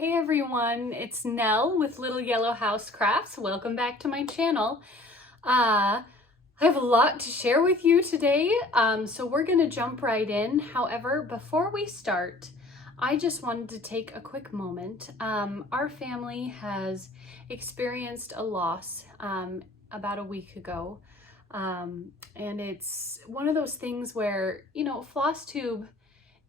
Hey everyone, it's Nell with Little Yellow House Crafts. Welcome back to my channel. I have a lot to share with you today, so we're gonna jump right in. However, before we start, I just wanted to take a quick moment. Our family has experienced a loss about a week ago, and it's one of those things where, you know, floss tube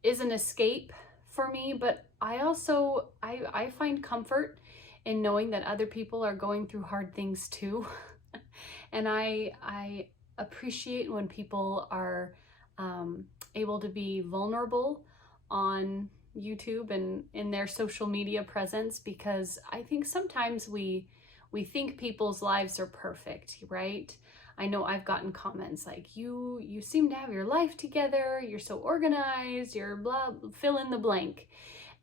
is an escape for me, but I find comfort in knowing that other people are going through hard things too. And I appreciate when people are able to be vulnerable on YouTube and in their social media presence, because I think sometimes we think people's lives are perfect, right? I know I've gotten comments like, you seem to have your life together, you're so organized, you're blah, fill in the blank.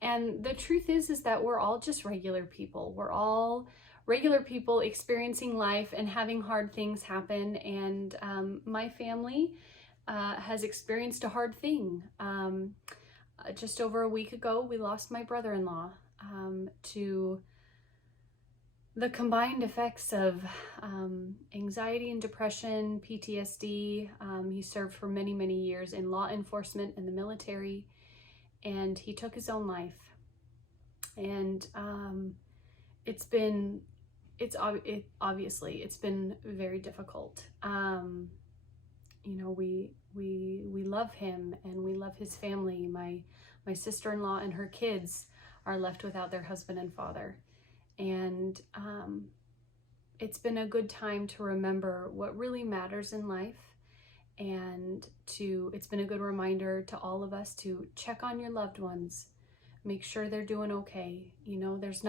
And the truth is that we're all just regular people. We're all regular people experiencing life and having hard things happen. And my family has experienced a hard thing. Just over a week ago, we lost my brother-in-law to the combined effects of anxiety and depression, PTSD. He served for many, many years in law enforcement and the military, and he took his own life. And obviously it's been very difficult. You know, we love him and we love his family. My sister-in-law and her kids are left without their husband and father. And it's been a good time to remember what really matters in life, and it's been a good reminder to all of us to check on your loved ones, make sure they're doing okay. You know, there's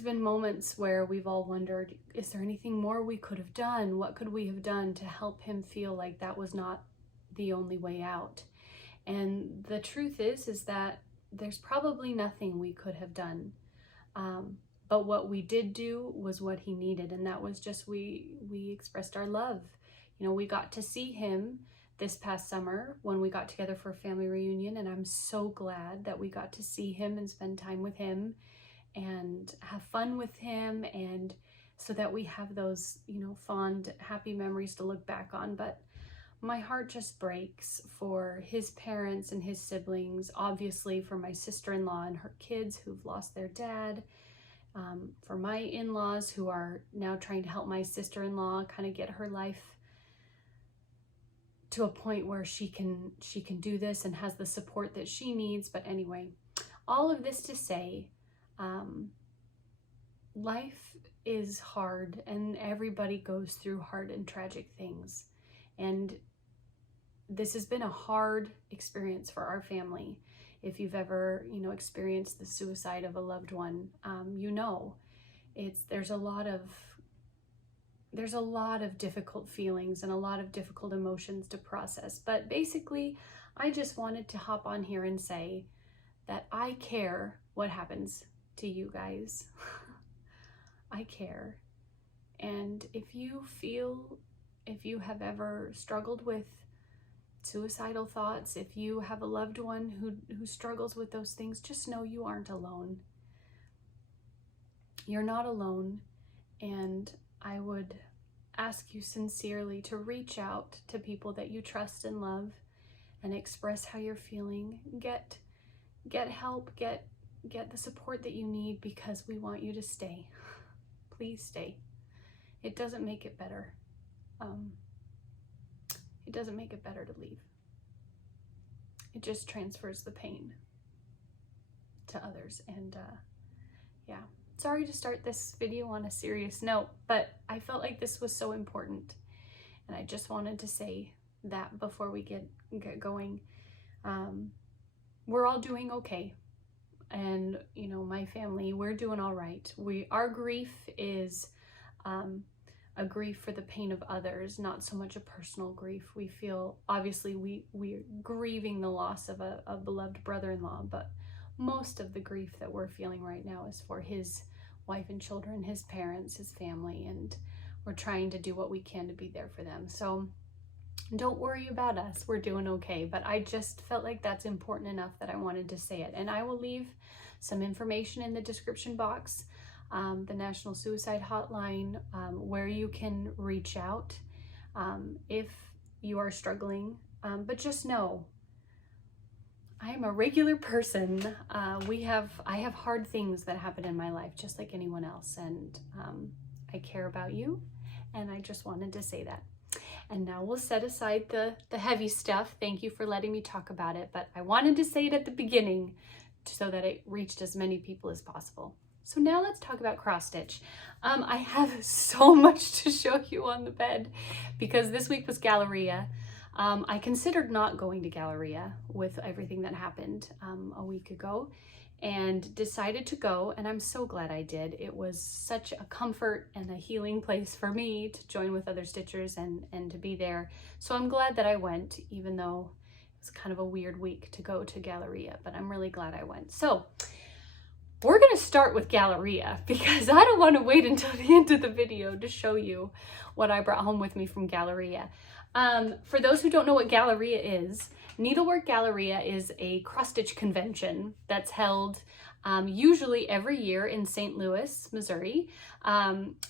been moments where we've all wondered, is there anything more we could have done? What could we have done to help him feel like that was not the only way out? And the truth is that there's probably nothing we could have done. But what we did do was what he needed, and that was just we expressed our love. You know, we got to see him this past summer when we got together for a family reunion, and I'm so glad that we got to see him and spend time with him and have fun with him, and so that we have those, you know, fond, happy memories to look back on. But my heart just breaks for his parents and his siblings, obviously for my sister-in-law and her kids who've lost their dad, for my in-laws who are now trying to help my sister-in-law kind of get her life to a point where she can do this and has the support that she needs. But anyway, all of this to say, life is hard and everybody goes through hard and tragic things. And this has been a hard experience for our family. If you've ever, you know, experienced the suicide of a loved one, you know, there's a lot of difficult feelings and a lot of difficult emotions to process. But basically, I just wanted to hop on here and say that I care what happens to you guys. I care. And if you have ever struggled with suicidal thoughts, if you have a loved one who struggles with those things, just know you aren't alone. You're not alone, and I would ask you sincerely to reach out to people that you trust and love and express how you're feeling. Get help, get the support that you need, because we want you to stay. Please stay. It doesn't make it better. It doesn't make it better to leave. It just transfers the pain to others. And yeah, sorry to start this video on a serious note, but I felt like this was so important. And I just wanted to say that before we get going. We're all doing okay. And, you know, my family, we're doing all right. Our grief is a grief for the pain of others, not so much a personal grief. We feel, obviously, we're grieving the loss of a beloved brother-in-law, but most of the grief that we're feeling right now is for his wife and children, his parents, his family, and we're trying to do what we can to be there for them. So don't worry about us, we're doing okay. But I just felt like that's important enough that I wanted to say it. And I will leave some information in the description box, the National Suicide Hotline, where you can reach out if you are struggling. But just know, I am a regular person. I have hard things that happen in my life, just like anyone else, and I care about you, and I just wanted to say that. And now we'll set aside the heavy stuff. Thank you for letting me talk about it, but I wanted to say it at the beginning so that it reached as many people as possible. So now let's talk about cross stitch. I have so much to show you on the bed because this week was Galleria. I considered not going to Galleria with everything that happened a week ago, and decided to go, and I'm so glad I did. It was such a comfort and a healing place for me to join with other stitchers and to be there. So I'm glad that I went, even though it was kind of a weird week to go to Galleria, but I'm really glad I went. So we're gonna start with Galleria because I don't want to wait until the end of the video to show you what I brought home with me from Galleria. For those who don't know what Galleria is, Needlework Galleria is a cross-stitch convention that's held usually every year in St. Louis, Missouri.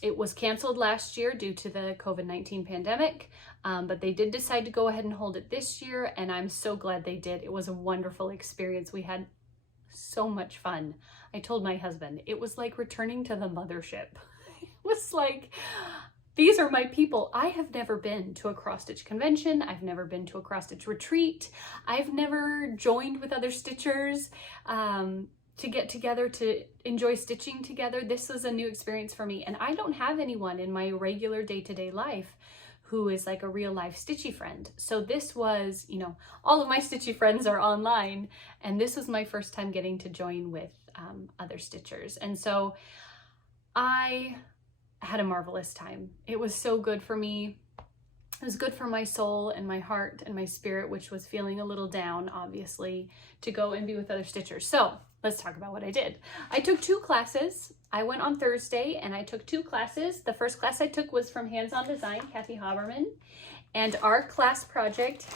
It was canceled last year due to the COVID-19 pandemic, but they did decide to go ahead and hold it this year, and I'm so glad they did. It was a wonderful experience. We had so much fun. I told my husband, it was like returning to the mothership. It was like, these are my people. I have never been to a cross-stitch convention. I've never been to a cross-stitch retreat. I've never joined with other stitchers to get together to enjoy stitching together. This was a new experience for me, and I don't have anyone in my regular day-to-day life who is like a real life stitchy friend. So this was, you know, all of my stitchy friends are online, and this was my first time getting to join with other stitchers. And so I had a marvelous time. It was so good for me. It was good for my soul and my heart and my spirit, which was feeling a little down, obviously, to go and be with other stitchers. So let's talk about what I did. I took 2 classes. I went on Thursday and I took 2 classes. The first class I took was from Hands On Design, Kathy Haberman. And our class project,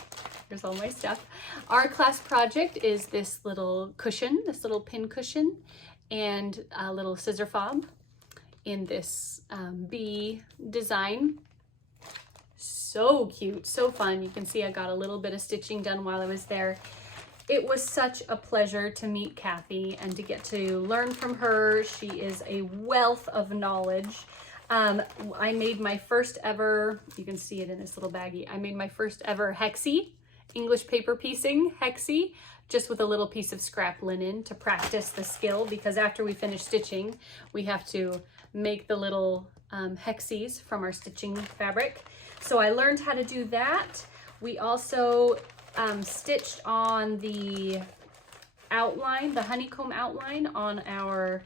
here's all my stuff. Our class project is this little cushion, this little pin cushion, and a little scissor fob in this bee design. So cute, so fun. You can see I got a little bit of stitching done while I was there. It was such a pleasure to meet Kathy and to get to learn from her. She is a wealth of knowledge. I made my first ever, you can see it in this little baggie, I made my first ever hexie, English paper piecing hexie, just with a little piece of scrap linen to practice the skill, because after we finish stitching, we have to make the little hexies from our stitching fabric. So I learned how to do that. We also stitched on the outline, the honeycomb outline on our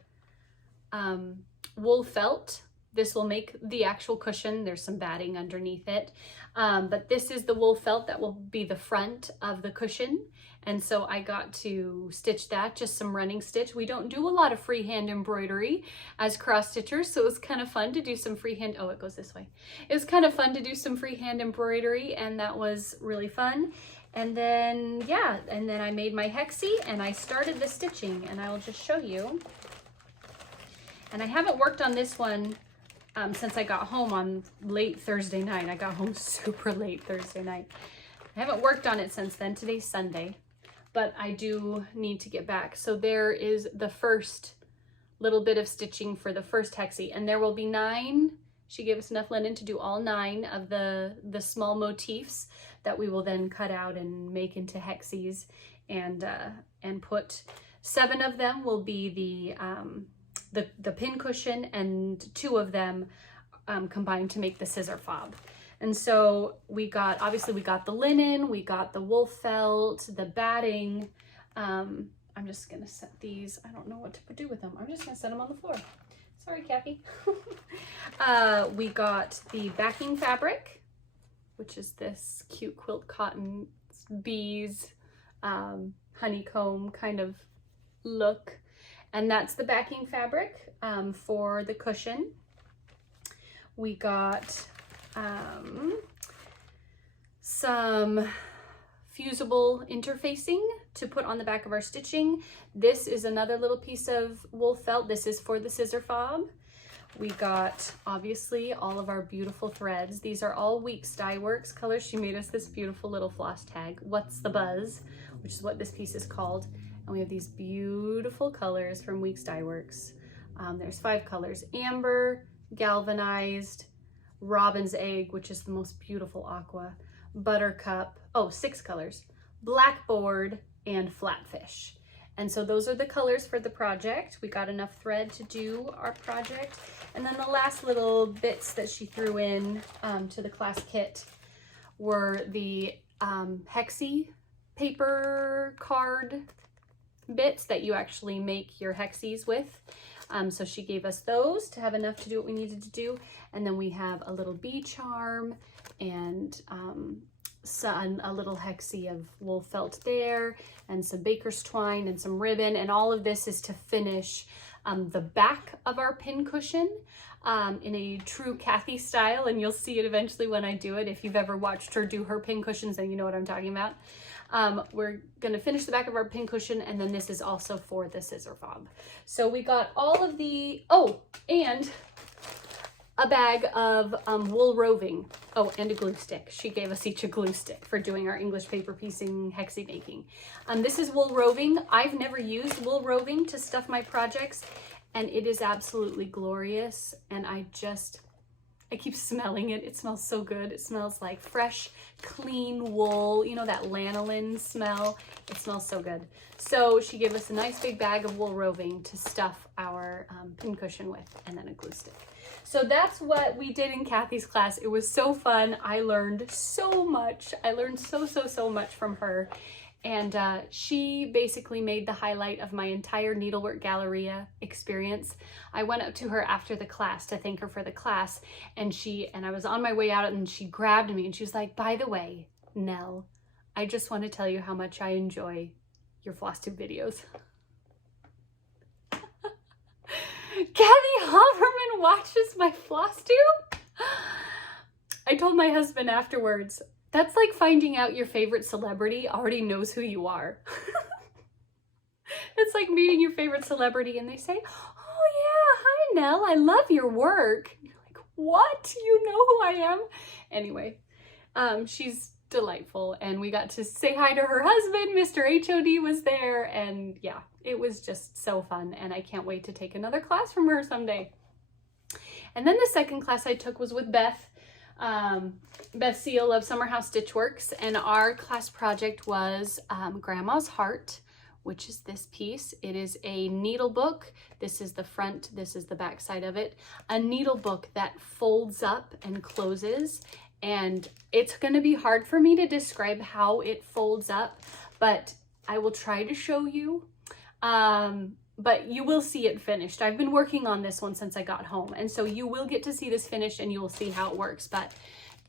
wool felt. This will make the actual cushion. There's some batting underneath it. But this is the wool felt that will be the front of the cushion. And so I got to stitch that, just some running stitch. We don't do a lot of freehand embroidery as cross stitchers, so it was kind of fun to do some freehand, oh, it goes this way. It was kind of fun to do some freehand embroidery, and that was really fun. And then, yeah, and then I made my hexie and I started the stitching, and I'll just show you. And I haven't worked on this one since I got home on late Thursday night. I got home super late Thursday night. I haven't worked on it since then. Today's Sunday, but I do need to get back. So there is the first little bit of stitching for the first hexie, and there will be 9. She gave us enough linen to do all 9 of the small motifs that we will then cut out and make into hexies, and put 7 of them will be the pin cushion, and 2 of them combined to make the scissor fob. And so we got, obviously we got the linen, we got the wool felt, the batting. I'm just gonna set these, I don't know what to do with them. I'm just gonna set them on the floor. Sorry, Kathy. We got the backing fabric, which is this cute quilt cotton bees, honeycomb kind of look. And that's the backing fabric for the cushion. We got some fusible interfacing to put on the back of our stitching. This is another little piece of wool felt. This is for the scissor fob. We got, obviously, all of our beautiful threads. These are all Weeks Dye Works colors. She made us this beautiful little floss tag, What's the Buzz, which is what this piece is called. And we have these beautiful colors from Weeks Dye Works. There's 5 colors: amber, galvanized, robin's egg, which is the most beautiful aqua, buttercup, 6 colors, blackboard, and flatfish. And so those are the colors for the project. We got enough thread to do our project. And then the last little bits that she threw in to the class kit were the hexie paper card bits that you actually make your hexies with. So she gave us those to have enough to do what we needed to do. And then we have a little bee charm and a little hexie of wool felt there, and some baker's twine and some ribbon. And all of this is to finish the back of our pin cushion in a true Kathy style. And you'll see it eventually when I do it. If you've ever watched her do her pin cushions, then you know what I'm talking about. We're gonna finish the back of our pin cushion, and then this is also for the scissor fob. So we got all of the, and a bag of wool roving. And a glue stick. She gave us each a glue stick for doing our English paper piecing hexie making. This is wool roving. I've never used wool roving to stuff my projects, and it is absolutely glorious. And I keep smelling it. It smells so good. It smells like fresh, clean wool. You know, that lanolin smell. It smells so good. So she gave us a nice big bag of wool roving to stuff our pin cushion with, and then a glue stick. So that's what we did in Kathy's class. It was so fun. I learned so much. I learned so much from her. And she basically made the highlight of my entire Needlework Galleria experience. I went up to her after the class to thank her for the class, and I was on my way out, and she grabbed me and she was like, "By the way, Nell, I just want to tell you how much I enjoy your floss tube videos." Kathy Halverman watches my floss tube? I told my husband afterwards, that's like finding out your favorite celebrity already knows who you are. It's like meeting your favorite celebrity and they say, "Oh yeah, hi Nell, I love your work." You're like, what? You know who I am? Anyway, she's delightful, and we got to say hi to her husband. Mr. HOD was there, and yeah, it was just so fun, and I can't wait to take another class from her someday. And then the second class I took was with Beth Seal of Summer House Stitchworks, and our class project was Grandma's Heart, which is this piece. It is a needle book. This is the front, this is the back side of it. A needle book that folds up and closes, and it's gonna be hard for me to describe how it folds up, but I will try to show you. But you will see it finished. I've been working on this one since I got home, and so you will get to see this finished and you will see how it works, but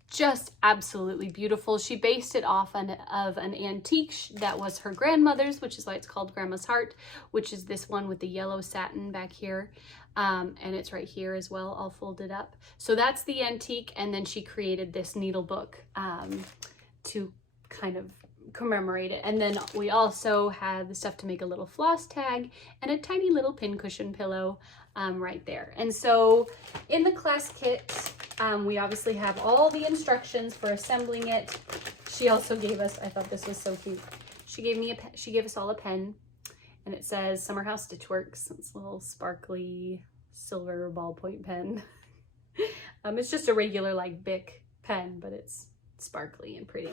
just absolutely beautiful. She based it off of an antique that was her grandmother's, which is why it's called Grandma's Heart, which is this one with the yellow satin back here. And it's right here as well, all folded up. So that's the antique, and then she created this needle book to kind of commemorate it. And then we also had the stuff to make a little floss tag and a tiny little pin cushion pillow right there. And so in the class kit, we obviously have all the instructions for assembling it. She also gave us, I thought this was so cute, she gave us all a pen, and it says Summer House Stitchworks. It's a little sparkly silver ballpoint pen. It's just a regular like Bic pen, but it's sparkly and pretty.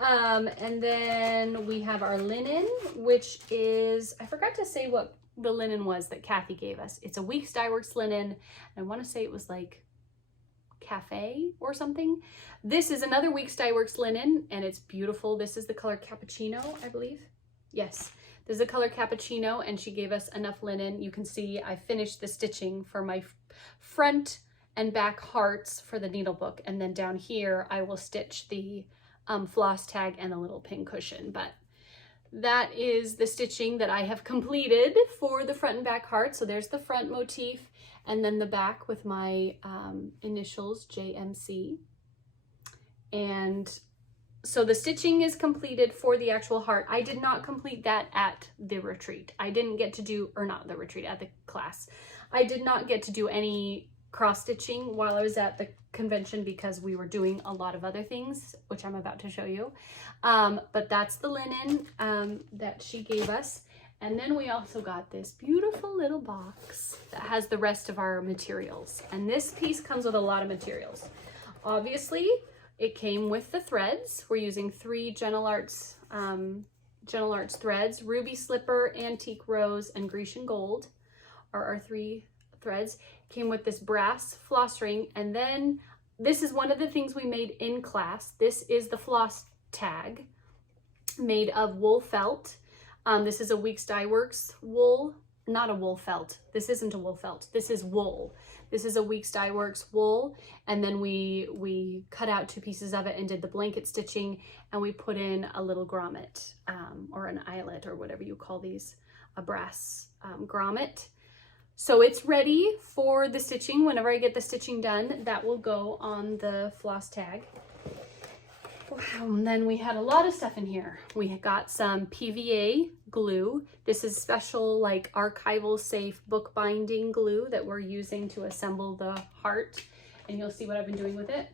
And then we have our linen, which is, I forgot to say what the linen was that Kathy gave us. It's a Weeks Dye Works linen. I want to say it was like cafe or something. This is another Weeks Dye Works linen, and it's beautiful. This is the color cappuccino, I believe. Yes, this is the color cappuccino, and she gave us enough linen. You can see I finished the stitching for my front and back hearts for the needle book, and then down here I will stitch the floss tag and the little pin cushion. But that is the stitching that I have completed for the front and back heart. So there's the front motif, and then the back with my initials JMC, and so the stitching is completed for the actual heart. I did not complete that at the retreat. I didn't get to do, or not the retreat, at the class. I did not get to do any cross stitching while I was at the convention because we were doing a lot of other things, which I'm about to show you. But that's the linen that she gave us. And then we also got this beautiful little box that has the rest of our materials. And this piece comes with a lot of materials. Obviously, it came with the threads. We're using 3 Gentle Arts threads. Ruby Slipper, Antique Rose, and Grecian Gold are our 3 threads. Came with this brass floss ring. And then this is one of the things we made in class. This is the floss tag made of wool felt. This is a Weeks Dye Works wool, not a wool felt. This isn't a wool felt. This is wool. This is a Weeks Dye Works wool. And then we cut out 2 pieces of it and did the blanket stitching, and we put in a little grommet, or an eyelet, or whatever you call these, a brass grommet. So it's ready for the stitching. Whenever I get the stitching done, that will go on the floss tag. And then we had a lot of stuff in here. We got some PVA glue. This is special, like, archival safe bookbinding glue that we're using to assemble the heart. And you'll see what I've been doing with it.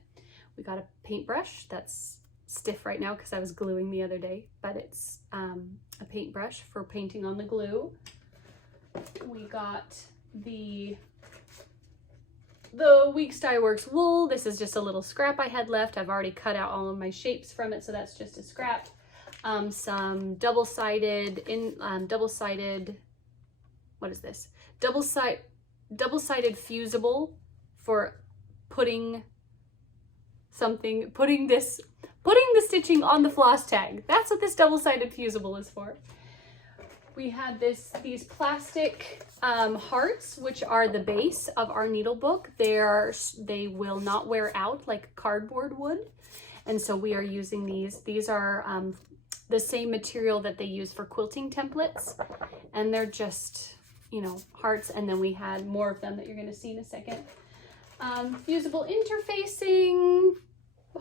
We got a paintbrush that's stiff right now because I was gluing the other day, but it's a paintbrush for painting on the glue. We got the Weeks Dye Works wool. This is just a little scrap I had left. I've already cut out all of my shapes from it, so that's just a scrap. Some double-sided, what is this? Double-sided fusible for putting the stitching on the floss tag. That's what this double-sided fusible is for. We had these plastic hearts, which are the base of our needle book. They will not wear out like cardboard would. And so we are using these. These are the same material that they use for quilting templates. And they're just, you know, hearts. And then we had more of them that you're going to see in a second. Fusible interfacing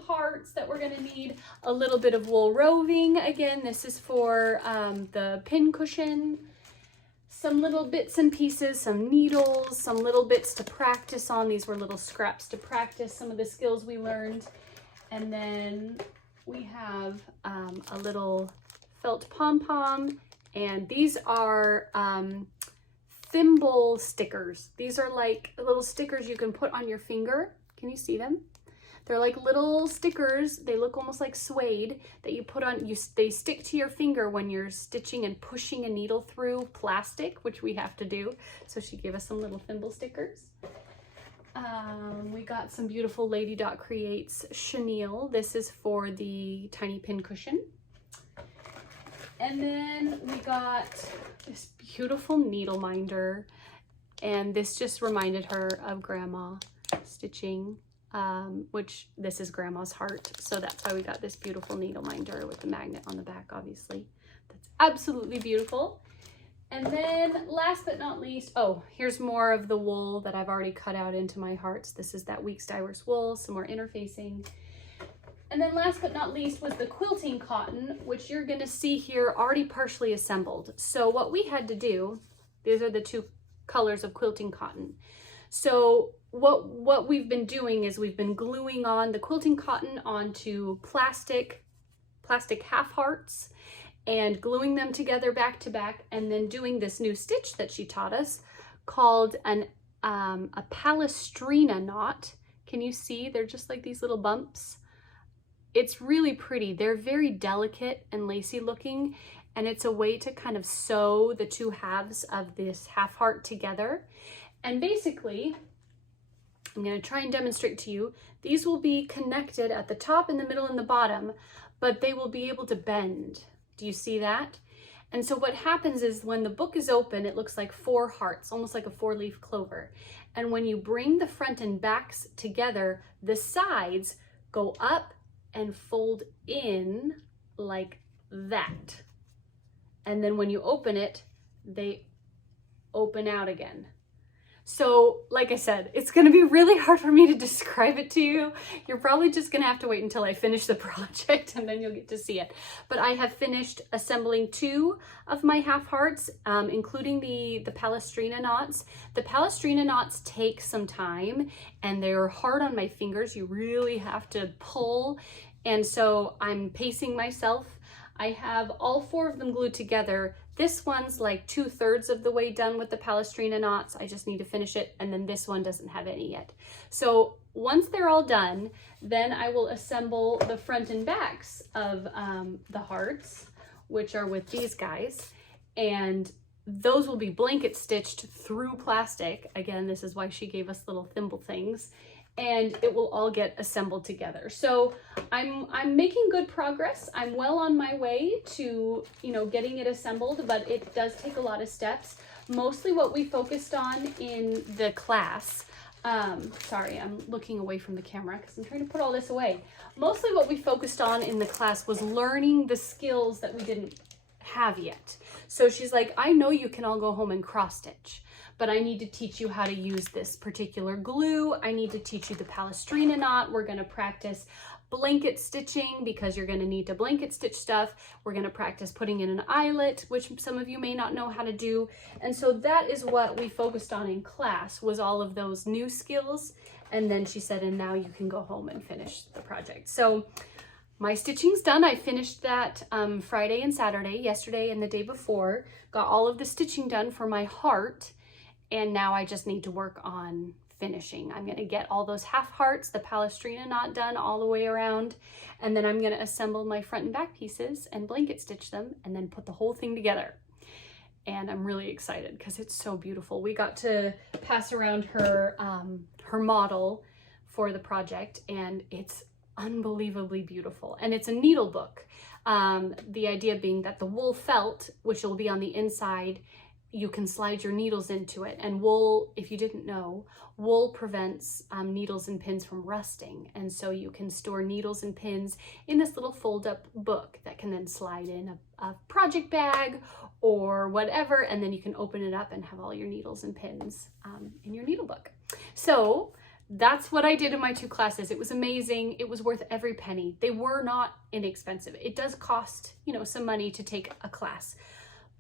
hearts that we're going to need. A little bit of wool roving. Again, this is for the pin cushion. Some little bits and pieces, some needles, some little bits to practice on. These were little scraps to practice some of the skills we learned. And then we have a little felt pom-pom, and these are thimble stickers. These are like little stickers you can put on your finger. Can you see them? They're like little stickers. They look almost like suede that you put on. They stick to your finger when you're stitching and pushing a needle through plastic, which we have to do. So she gave us some little thimble stickers. We got some beautiful Lady Dot Creates chenille. This is for the tiny pin cushion. And then we got this beautiful needle minder. And this just reminded her of Grandma stitching. Which this is Grandma's heart, so that's why we got this beautiful needle minder with the magnet on the back, obviously. That's absolutely beautiful. And then last but not least, oh, here's more of the wool that I've already cut out into my hearts. This is that Weeks Dye Works wool, some more interfacing. And then last but not least was the quilting cotton, which you're gonna see here already partially assembled. So what we had to do, these are the 2 colors of quilting cotton. So what we've been doing is we've been gluing on the quilting cotton onto plastic half hearts and gluing them together back to back, and then doing this new stitch that she taught us called a palestrina knot. Can you see? They're just like these little bumps. It's really pretty. They're very delicate and lacy looking, and it's a way to kind of sew the 2 halves of this half heart together. And basically, I'm going to try and demonstrate to you. These will be connected at the top, in the middle, and the bottom, but they will be able to bend. Do you see that? And so what happens is when the book is open, it looks like 4 hearts, almost like a 4-leaf clover. And when you bring the front and backs together, the sides go up and fold in like that. And then when you open it, they open out again. So like I said, it's going to be really hard for me to describe it to you. You're probably just going to have to wait until I finish the project and then you'll get to see it. But I have finished assembling 2 of my half hearts, including the Palestrina knots. The Palestrina knots take some time and they're hard on my fingers. You really have to pull. And so I'm pacing myself. I have all 4 of them glued together. This one's like 2/3 of the way done with the Palestrina knots. I just need to finish it, and then this one doesn't have any yet. So once they're all done, then I will assemble the front and backs of the hearts, which are with these guys, and those will be blanket stitched through plastic. Again, this is why she gave us little thimble things, and it will all get assembled together. So I'm making good progress. I'm well on my way to, you know, getting it assembled, but it does take a lot of steps. Mostly what we focused on in the class, sorry, I'm looking away from the camera because I'm trying to put all this away. Mostly what we focused on in the class was learning the skills that we didn't have yet. So she's like, I know you can all go home and cross stitch, but I need to teach you how to use this particular glue. I need to teach you the Palestrina knot. We're gonna practice blanket stitching because you're gonna need to blanket stitch stuff. We're gonna practice putting in an eyelet, which some of you may not know how to do. And so that is what we focused on in class, was all of those new skills. And then she said, and now you can go home and finish the project. So my stitching's done. I finished that Friday and Saturday, yesterday and the day before, got all of the stitching done for my heart. And now I just need to work on finishing. I'm going to get all those half hearts, the Palestrina knot done all the way around, and then I'm going to assemble my front and back pieces and blanket stitch them and then put the whole thing together. And I'm really excited because it's so beautiful. We got to pass around her her model for the project, and it's unbelievably beautiful. And it's a needle book. The idea being that the wool felt, which will be on the inside, you can slide your needles into it. And wool, if you didn't know, wool prevents needles and pins from rusting. And so you can store needles and pins in this little fold-up book that can then slide in a project bag or whatever, and then you can open it up and have all your needles and pins in your needle book. So that's what I did in my 2 classes. It was amazing. It was worth every penny. They were not inexpensive. It does cost, you know, some money to take a class,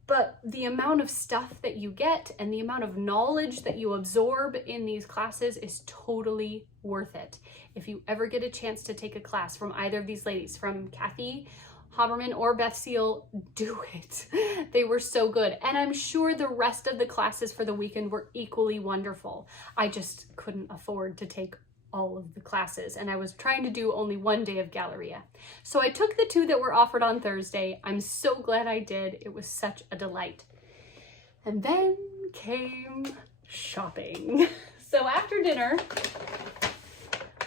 but the amount of stuff that you get and the amount of knowledge that you absorb in these classes is totally worth it. If you ever get a chance to take a class from either of these ladies, from Kathy Haberman or Beth Seal, do it. They were so good. And I'm sure the rest of the classes for the weekend were equally wonderful. I just couldn't afford to take all of the classes, and I was trying to do only one day of Galleria. So I took the 2 that were offered on Thursday. I'm so glad I did. It was such a delight. And then came shopping. So after dinner,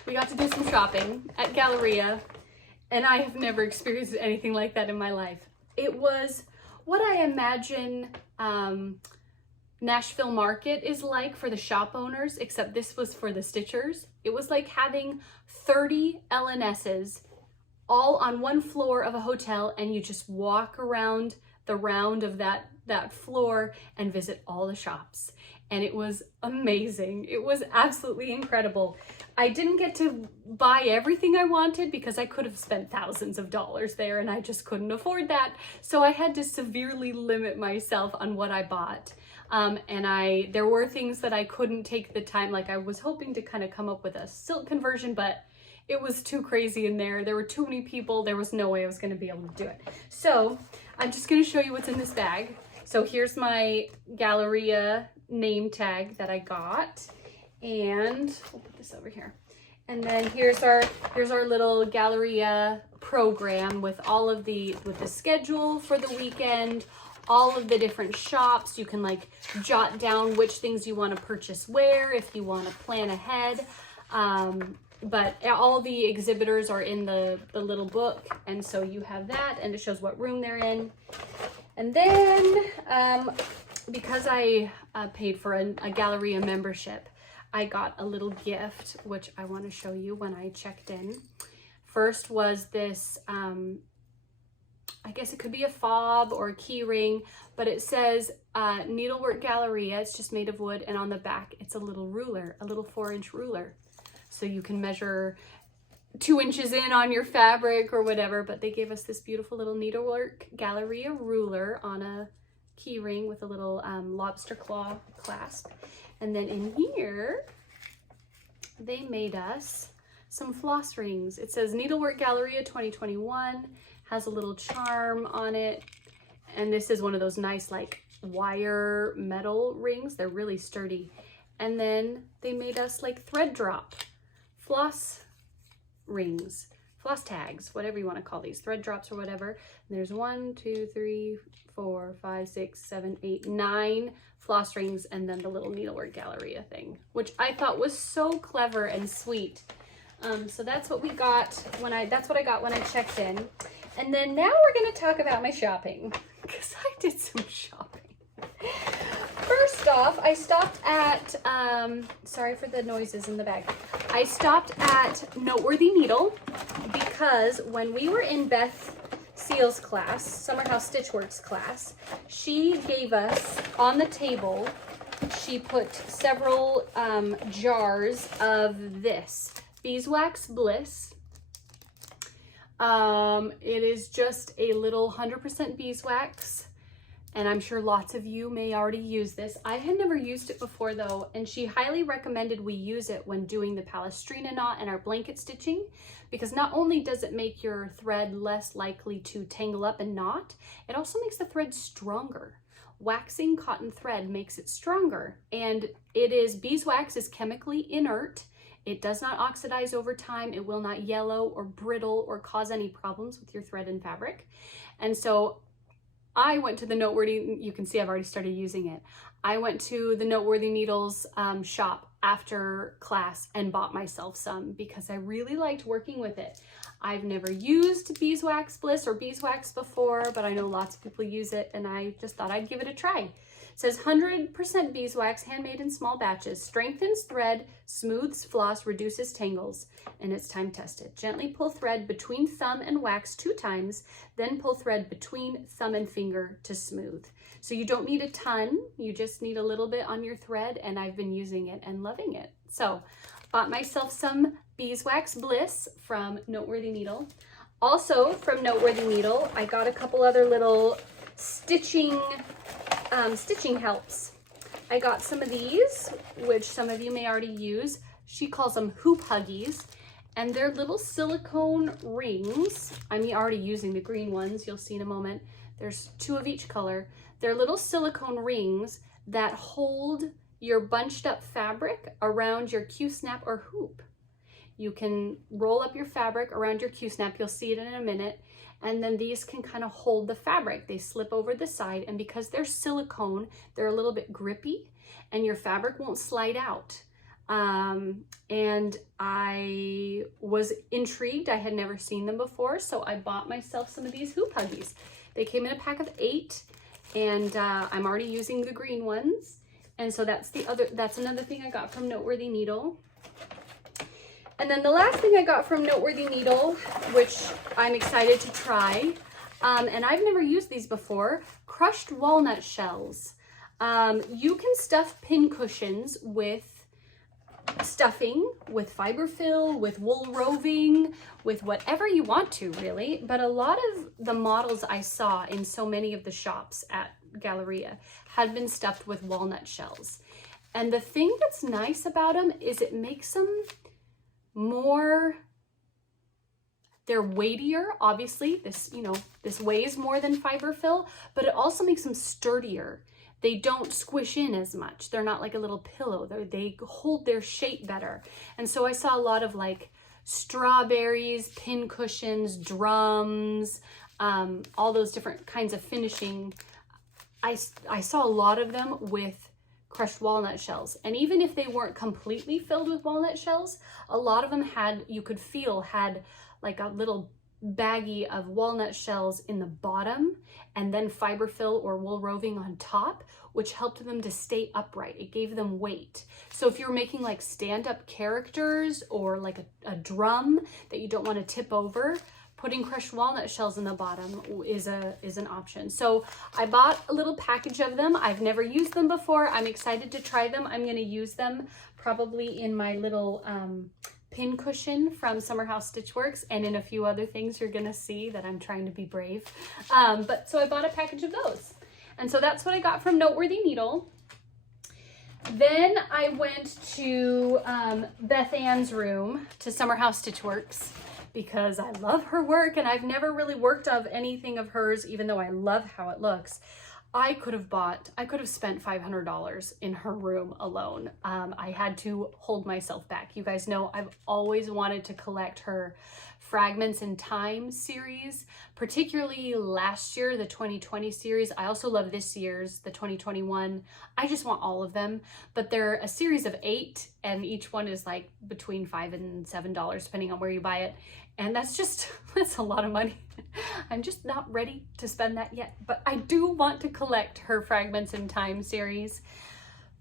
we got to do some shopping at Galleria, and I have never experienced anything like that in my life. It was what I imagine Nashville Market is like for the shop owners, except this was for the stitchers. It was like having 30 LNSs all on one floor of a hotel, and you just walk around the round of that floor and visit all the shops. And it was amazing. It was absolutely incredible. I didn't get to buy everything I wanted because I could have spent thousands of dollars there, and I just couldn't afford that. So I had to severely limit myself on what I bought. And there were things that I couldn't take the time, like I was hoping to kind of come up with a silk conversion, but it was too crazy in there. There were too many people. There was no way I was going to be able to do it. So I'm just going to show you what's in this bag. So here's my Galleria name tag that I got, and we'll put this over here. And then here's our little Galleria program with all of the schedule for the weekend, all of the different shops. You can like jot down which things you want to purchase where if you want to plan ahead. But all the exhibitors are in the little book, and so you have that, and it shows what room they're in. And then because I paid for a Galleria membership, I got a little gift, which I want to show you when I checked in. First was this I guess it could be a fob or a key ring, but it says Needlework Galleria. It's just made of wood, and on the back it's a little ruler, a little 4-inch ruler. So you can measure 2 inches in on your fabric or whatever, but they gave us this beautiful little Needlework Galleria ruler on a key ring with a little lobster claw clasp. And then in here, they made us some floss rings. It says Needlework Galleria 2021, has a little charm on it. And this is one of those nice like wire metal rings. They're really sturdy. And then they made us like thread drop floss rings, floss tags, whatever you want to call these, thread drops or whatever. And there's 1, 2, 3, 4, 5, 6, 7, 8, 9 floss rings, and then the little Needlework Galleria thing, which I thought was so clever and sweet. So that's what we got that's what I got when I checked in. And then now we're going to talk about my shopping, because I did some shopping. First off, I stopped at, sorry for the noises in the back. I stopped at Noteworthy Needle because when we were in Beth Seal's class, Summer House Stitchworks class, she gave us on the table, she put several jars of this Beeswax Bliss. It is just a little 100% beeswax, and I'm sure lots of you may already use this. I had never used it before though, and she highly recommended we use it when doing the Palestrina knot and our blanket stitching, because not only does it make your thread less likely to tangle up and knot, it also makes the thread stronger. Waxing cotton thread makes it stronger, and beeswax is chemically inert. It does not oxidize over time. It will not yellow or brittle or cause any problems with your thread and fabric. And so I went to the Noteworthy, you can see I've already started using it. I went to the Noteworthy Needles shop after class and bought myself some because I really liked working with it. I've never used Beeswax Bliss or beeswax before, but I know lots of people use it, and I just thought I'd give it a try. It says 100% beeswax, handmade in small batches, strengthens thread, smooths floss, reduces tangles, and it's time tested. Gently pull thread between thumb and wax 2 times, then pull thread between thumb and finger to smooth. So you don't need a ton, you just need a little bit on your thread, and I've been using it and loving it. So bought myself some Beeswax Bliss from Noteworthy Needle. Also from Noteworthy Needle, I got a couple other little stitching helps. I got some of these, which some of you may already use. She calls them hoop huggies, and they're little silicone rings. I'm already using the green ones, you'll see in a moment. There's 2 of each color. They're little silicone rings that hold your bunched up fabric around your Q-snap or hoop. You can roll up your fabric around your Q-snap, you'll see it in a minute, and then these can kind of hold the fabric. They slip over the side, and because they're silicone, they're a little bit grippy, and your fabric won't slide out. And I was intrigued. I had never seen them before, so I bought myself some of these hoop huggies. They came in a pack of 8, and I'm already using the green ones. And so that's another thing I got from Noteworthy Needle. And then the last thing I got from Noteworthy Needle, which I'm excited to try, and I've never used these before, crushed walnut shells. You can stuff pin cushions with stuffing, with fiberfill, with wool roving, with whatever you want to, really. But a lot of the models I saw in so many of the shops at Galleria had been stuffed with walnut shells. And the thing that's nice about them is it makes them they're weightier, obviously. This weighs more than fiberfill, but it also makes them sturdier. They don't squish in as much. They're not like a little pillow. They hold their shape better. And so I saw a lot of like strawberries, pin cushions, drums, all those different kinds of finishing. I saw a lot of them with crushed walnut shells. And even if they weren't completely filled with walnut shells, a lot of them had like a little baggie of walnut shells in the bottom, and then fiberfill or wool roving on top, which helped them to stay upright. It gave them weight. So if you're making like stand-up characters or like a drum that you don't want to tip over, putting crushed walnut shells in the bottom is an option. So I bought a little package of them. I've never used them before. I'm excited to try them. I'm gonna use them probably in my little pin cushion from Summer House Stitchworks, and in a few other things you're gonna see that I'm trying to be brave. But so I bought a package of those. And so that's what I got from Noteworthy Needle. Then I went to Beth Ann's room, to Summer House Stitchworks, because I love her work and I've never really worked of anything of hers, even though I love how it looks. I could have spent $500 in her room alone. I had to hold myself back. You guys know I've always wanted to collect her Fragments in Time series, particularly last year, the 2020 series. I also love this year's, the 2021. I just want all of them, but they're a series of 8 and each one is like between $5 and $7 depending on where you buy it. And that's a lot of money. I'm just not ready to spend that yet, but I do want to collect her Fragments in Time series.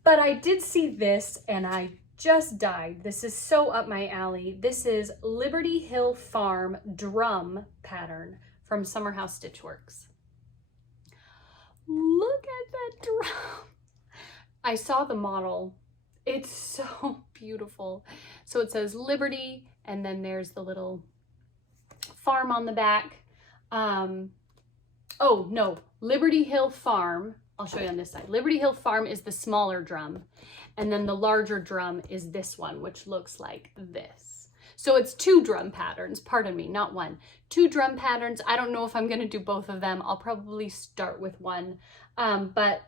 But I did see this and I just died. This is so up my alley. This is Liberty Hill Farm drum pattern from Summer House Stitchworks. Look at that drum. I saw the model. It's so beautiful. So it says Liberty, and then there's the little farm on the back. Oh no, Liberty Hill Farm. I'll show you on this side. Liberty Hill Farm is the smaller drum, and then the larger drum is this one, which looks like this. So it's 2 drum patterns, pardon me, not 1. 2 drum patterns. I don't know if I'm gonna do both of them. I'll probably start with one, but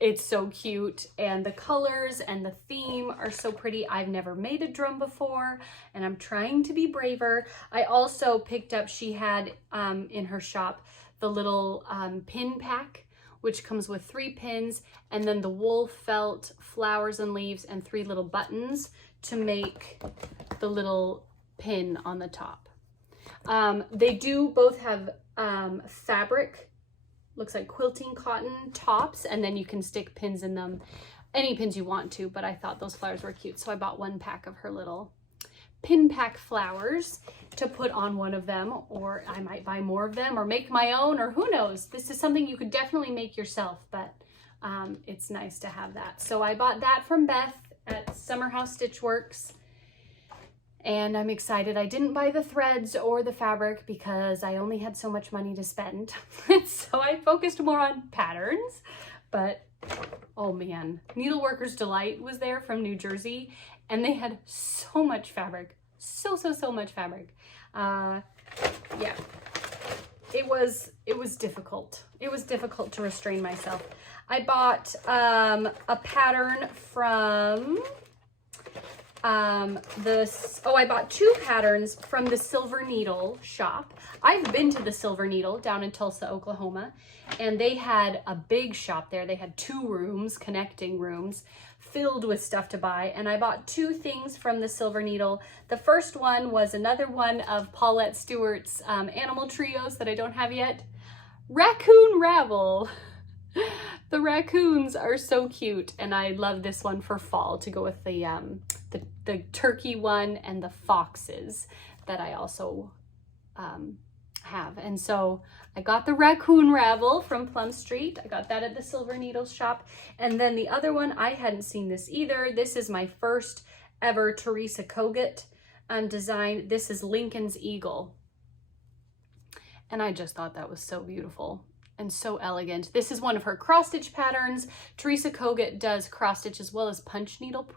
it's so cute, and the colors and the theme are so pretty. I've never made a drum before, and I'm trying to be braver. I also picked up, she had in her shop, the little pin pack, which comes with 3 pins, and then the wool felt, flowers and leaves, and 3 little buttons to make the little pin on the top. They do both have fabric, looks like quilting cotton tops, and then you can stick pins in them, any pins you want to, but I thought those flowers were cute, so I bought 1 pack of her little pin pack flowers to put on one of them, or I might buy more of them or make my own, or who knows. This is something you could definitely make yourself, but it's nice to have that. So I bought that from Beth at Summer House Stitchworks, and I'm excited. I didn't buy the threads or the fabric because I only had so much money to spend. So I focused more on patterns, but oh man, Needleworker's Delight was there from New Jersey, and they had so much fabric, so much fabric. Yeah, it was difficult. It was difficult to restrain myself. I bought a pattern from I bought 2 patterns from the Silver Needle shop. I've been to the Silver Needle down in Tulsa, Oklahoma, and they had a big shop there. They had 2 rooms, connecting rooms, filled with stuff to buy, and I bought 2 things from the Silver Needle. The first one was another one of Paulette Stewart's animal trios that I don't have yet. Raccoon Ravel. The raccoons are so cute, and I love this one for fall to go with the turkey one and the foxes that I also have. And so I got the Raccoon Ravel from Plum Street. I got that at the Silver Needles shop. And then the other one, I hadn't seen this either. This is my first ever Teresa Kogut design. This is Lincoln's Eagle. And I just thought that was so beautiful and so elegant. This is one of her cross stitch patterns. Teresa Kogut does cross stitch as well as punch needle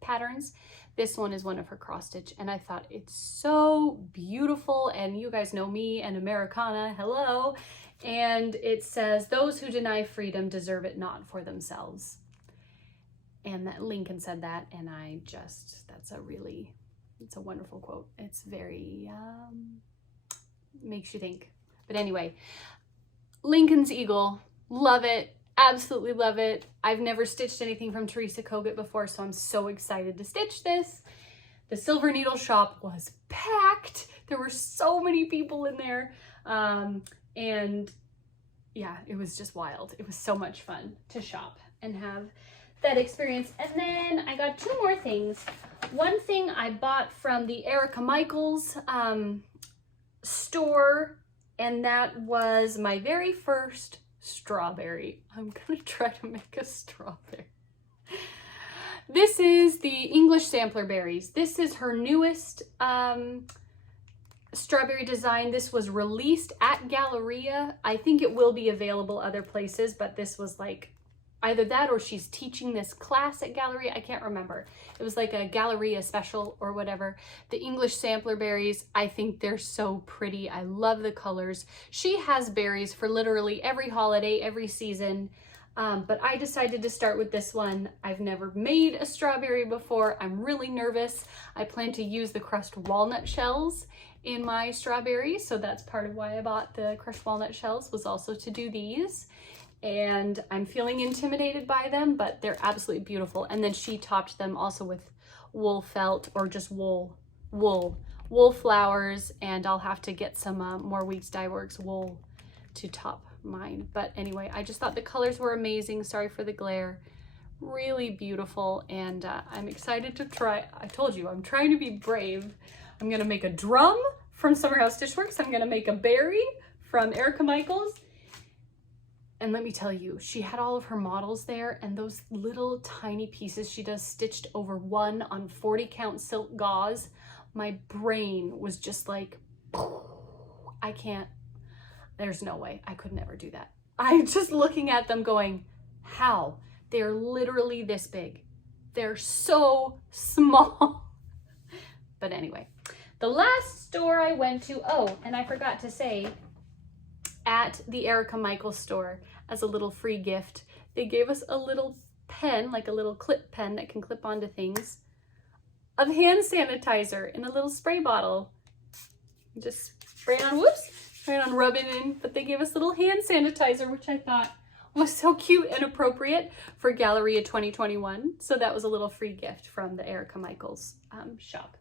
patterns. This one is one of her cross stitch, and I thought it's so beautiful. And you guys know me and Americana, hello. And it says, "Those who deny freedom deserve it not for themselves." And that Lincoln said that, and it's a wonderful quote. It's very, makes you think. But anyway, Lincoln's Eagle, love it, absolutely love it. I've never stitched anything from Teresa Kogut before, so I'm so excited to stitch this. The Silver Needle shop was packed. There were so many people in there. And yeah, it was just wild. It was so much fun to shop and have that experience. And then I got 2 more things. One thing I bought from the Erica Michaels store, and that was my very first strawberry. I'm gonna try to make a strawberry. This is the English Sampler Berries. This is her newest strawberry design. This was released at Galleria. I think it will be available other places, but this was like either that or she's teaching this class at Galleria. I can't remember. It was like a Galleria special or whatever. The English Sampler Berries, I think they're so pretty. I love the colors. She has berries for literally every holiday, every season. But I decided to start with this one. I've never made a strawberry before. I'm really nervous. I plan to use the crushed walnut shells in my strawberries, so that's part of why I bought the crushed walnut shells, was also to do these. And I'm feeling intimidated by them, but they're absolutely beautiful. And then she topped them also with wool felt, or just wool flowers, and I'll have to get some more Weeks Dye Works wool to top mine. But anyway, I just thought the colors were amazing. Sorry for the glare. Really beautiful, and I'm excited to try. I told you, I'm trying to be brave. I'm gonna make a drum from Summer House Dishworks. I'm gonna make a berry from Erica Michaels. And let me tell you, she had all of her models there, and those little tiny pieces she does stitched over one on 40 count silk gauze. My brain was just like, I can't, there's no way, I could never do that. I'm just looking at them going, how? They're literally this big. They're so small. But anyway, the last store I went to, oh, and I forgot to say, at the Erica Michaels store, as a little free gift, they gave us a little pen, like a little clip pen that can clip onto things, of hand sanitizer in a little spray bottle. Just spray it on, whoops, spray it on, rub it in, but they gave us little hand sanitizer, which I thought was so cute and appropriate for Galleria 2021. So that was a little free gift from the Erica Michaels shop.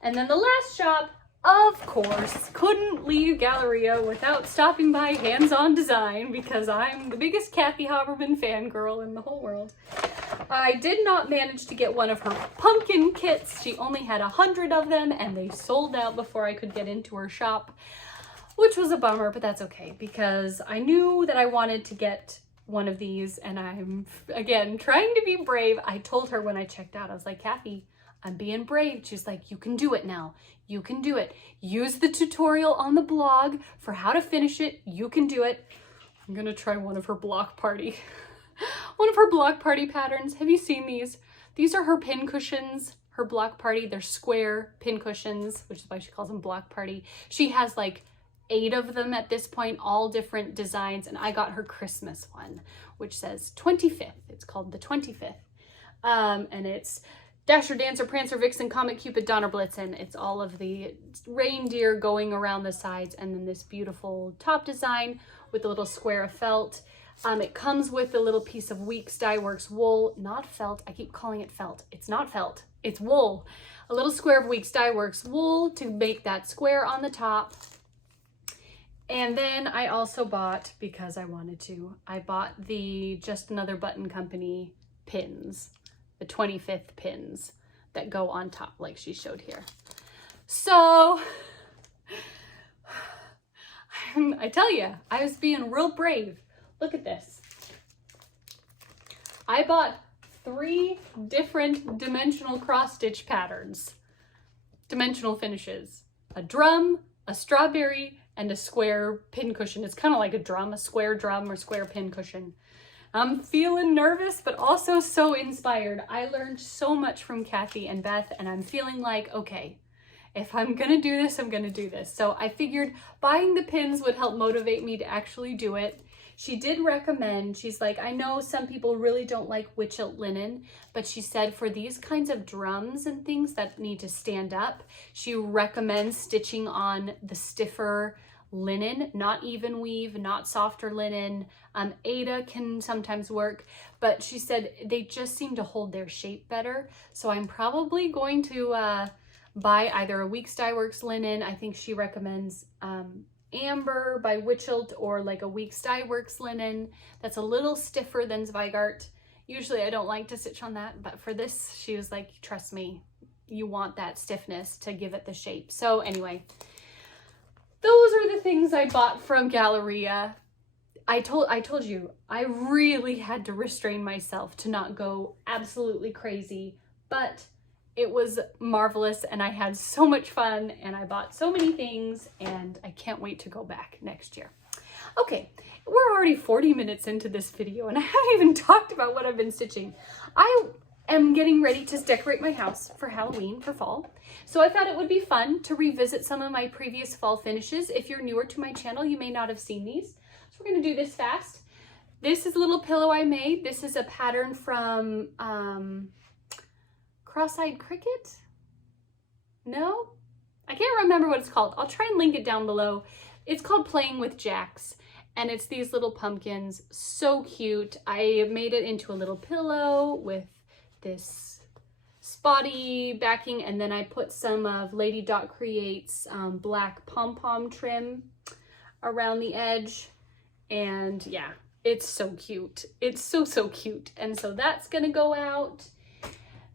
And then the last shop, of course, couldn't leave Galleria without stopping by Hands On Design, because I'm the biggest Kathy Haberman fangirl in the whole world. I did not manage to get one of her pumpkin kits. She only had 100 of them, and they sold out before I could get into her shop, which was a bummer, but that's okay, because I knew that I wanted to get one of these, and I'm, again, trying to be brave. I told her when I checked out, I was like, Kathy, I'm being brave. She's like, you can do it now. You can do it. Use the tutorial on the blog for how to finish it. You can do it. I'm gonna try one of her block party. One of her block party patterns. Have you seen these? These are her pin cushions, her block party. They're square pin cushions, which is why she calls them block party. She has like 8 of them at this point, all different designs, and I got her Christmas one, which says 25th. It's called the 25th. And it's Dasher, Dancer, Prancer, Vixen, Comet, Cupid, Donner, Blitzen. It's all of the reindeer going around the sides, and then this beautiful top design with a little square of felt. It comes with a little piece of Weeks Dye Works wool, not felt. I keep calling it felt. It's not felt, it's wool. A little square of Weeks Dye Works wool to make that square on the top. And then I also bought, because I wanted to, I bought the Just Another Button Company pins. The 25th pins that go on top like she showed here. So I tell you, I was being real brave. Look at this. I bought 3 different dimensional cross stitch patterns, dimensional finishes, a drum, a strawberry, and a square pin cushion. It's kind of like a drum, a square drum or square pin cushion. I'm feeling nervous, but also so inspired. I learned so much from Kathy and Beth, and I'm feeling like, okay, if I'm gonna do this, I'm gonna do this. So I figured buying the pins would help motivate me to actually do it. She did recommend, she's like, I know some people really don't like witch-hilt linen, but she said for these kinds of drums and things that need to stand up, she recommends stitching on the stiffer linen, not even weave, not softer linen. Ada can sometimes work, but she said they just seem to hold their shape better. So I'm probably going to buy either a Weeks Dye Works linen. I think she recommends Amber by Witchelt, or like a Weeks Dye Works linen that's a little stiffer than Zweigart. Usually I don't like to stitch on that, but for this, she was like, trust me, you want that stiffness to give it the shape. So anyway, those are the things I bought from Galleria. I told you, I really had to restrain myself to not go absolutely crazy, but it was marvelous and I had so much fun and I bought so many things and I can't wait to go back next year. Okay, we're already 40 minutes into this video and I haven't even talked about what I've been stitching. I am getting ready to decorate my house for Halloween, for fall. So I thought it would be fun to revisit some of my previous fall finishes. If you're newer to my channel, you may not have seen these. So we're gonna do this fast. This is a little pillow I made. This is a pattern from Cross-Eyed Cricket? No? I can't remember what it's called. I'll try and link it down below. It's called Playing with Jacks, and it's these little pumpkins. So cute. I made it into a little pillow with this spotty backing, and then I put some of Lady Dot Creates black pom-pom trim around the edge. And yeah, it's so cute. It's so cute. And so that's gonna go out.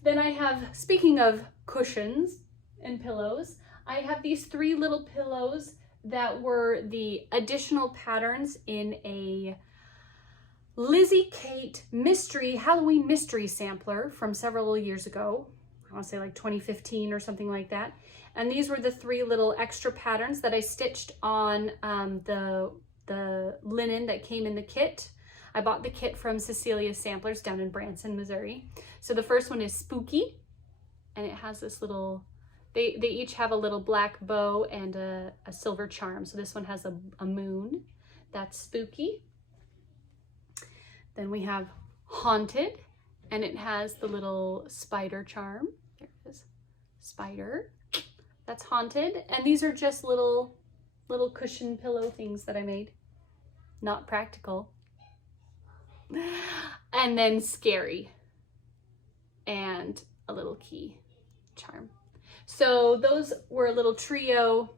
Then I have, speaking of cushions and pillows, I have these 3 little pillows that were the additional patterns in a Lizzie Kate Halloween mystery sampler from several years ago. I want to say like 2015 or something like that. And these were the 3 little extra patterns that I stitched on the linen that came in the kit. I bought the kit from Cecilia's Samplers down in Branson, Missouri. So the first one is Spooky, and it has this little, they each have a little black bow and a silver charm. So this one has a moon. That's Spooky. Then we have Haunted, and it has the little spider charm. There it is, spider. That's Haunted. And these are just little cushion pillow things that I made. Not practical. And then Scary and a little key charm. So those were a little trio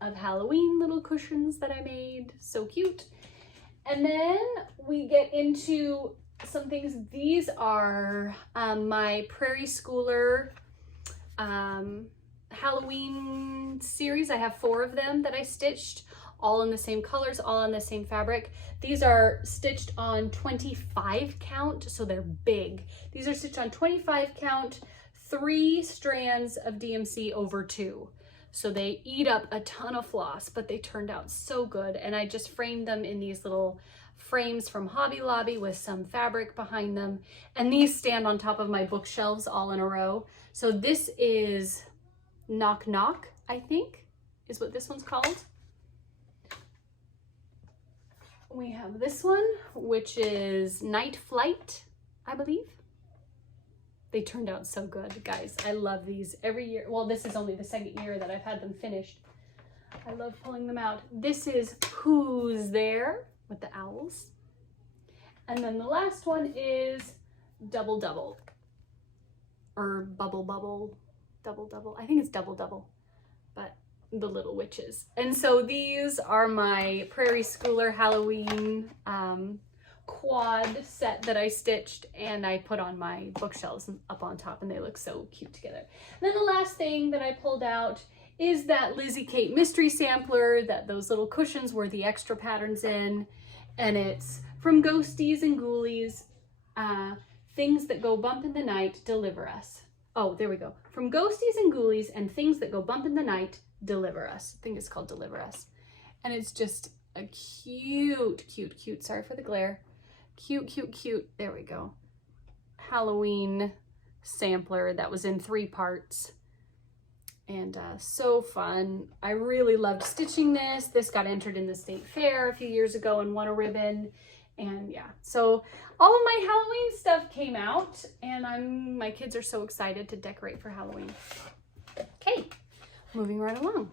of Halloween little cushions that I made. So cute. And then we get into some things. These are my Prairie Schooler Halloween series. I have 4 of them that I stitched, all in the same colors, all on the same fabric. These are stitched on 25 count, so they're big. These are stitched on 25 count, 3 strands of DMC over 2. So they eat up a ton of floss, but they turned out so good. And I just framed them in these little frames from Hobby Lobby with some fabric behind them. And these stand on top of my bookshelves all in a row. So this is Knock Knock, I think, is what this one's called. We have this one, which is Night Flight, I believe. They turned out so good, guys. I love these every year. Well, this is only the 2nd year that I've had them finished. I love pulling them out. This is Who's There with the owls. And then the last one is Double Double, or Bubble Bubble, Double Double. I think it's Double Double, but the little witches. And so these are my Prairie Schooler Halloween quad set that I stitched and I put on my bookshelves up on top, and they look so cute together. And then the last thing that I pulled out is that Lizzie Kate mystery sampler that those little cushions were the extra patterns in, and it's From Ghosties and Ghoulies, Things That Go Bump in the Night, Deliver Us. Oh, there we go. From Ghosties and Ghoulies and Things That Go Bump in the Night, Deliver Us. I think it's called Deliver Us. And it's just a cute, sorry for the glare. Cute, there we go. Halloween sampler that was in 3 parts. And so fun. I really loved stitching this. This got entered in the state fair a few years ago and won a ribbon. And yeah, so all of my Halloween stuff came out, and my kids are so excited to decorate for Halloween. Okay, moving right along.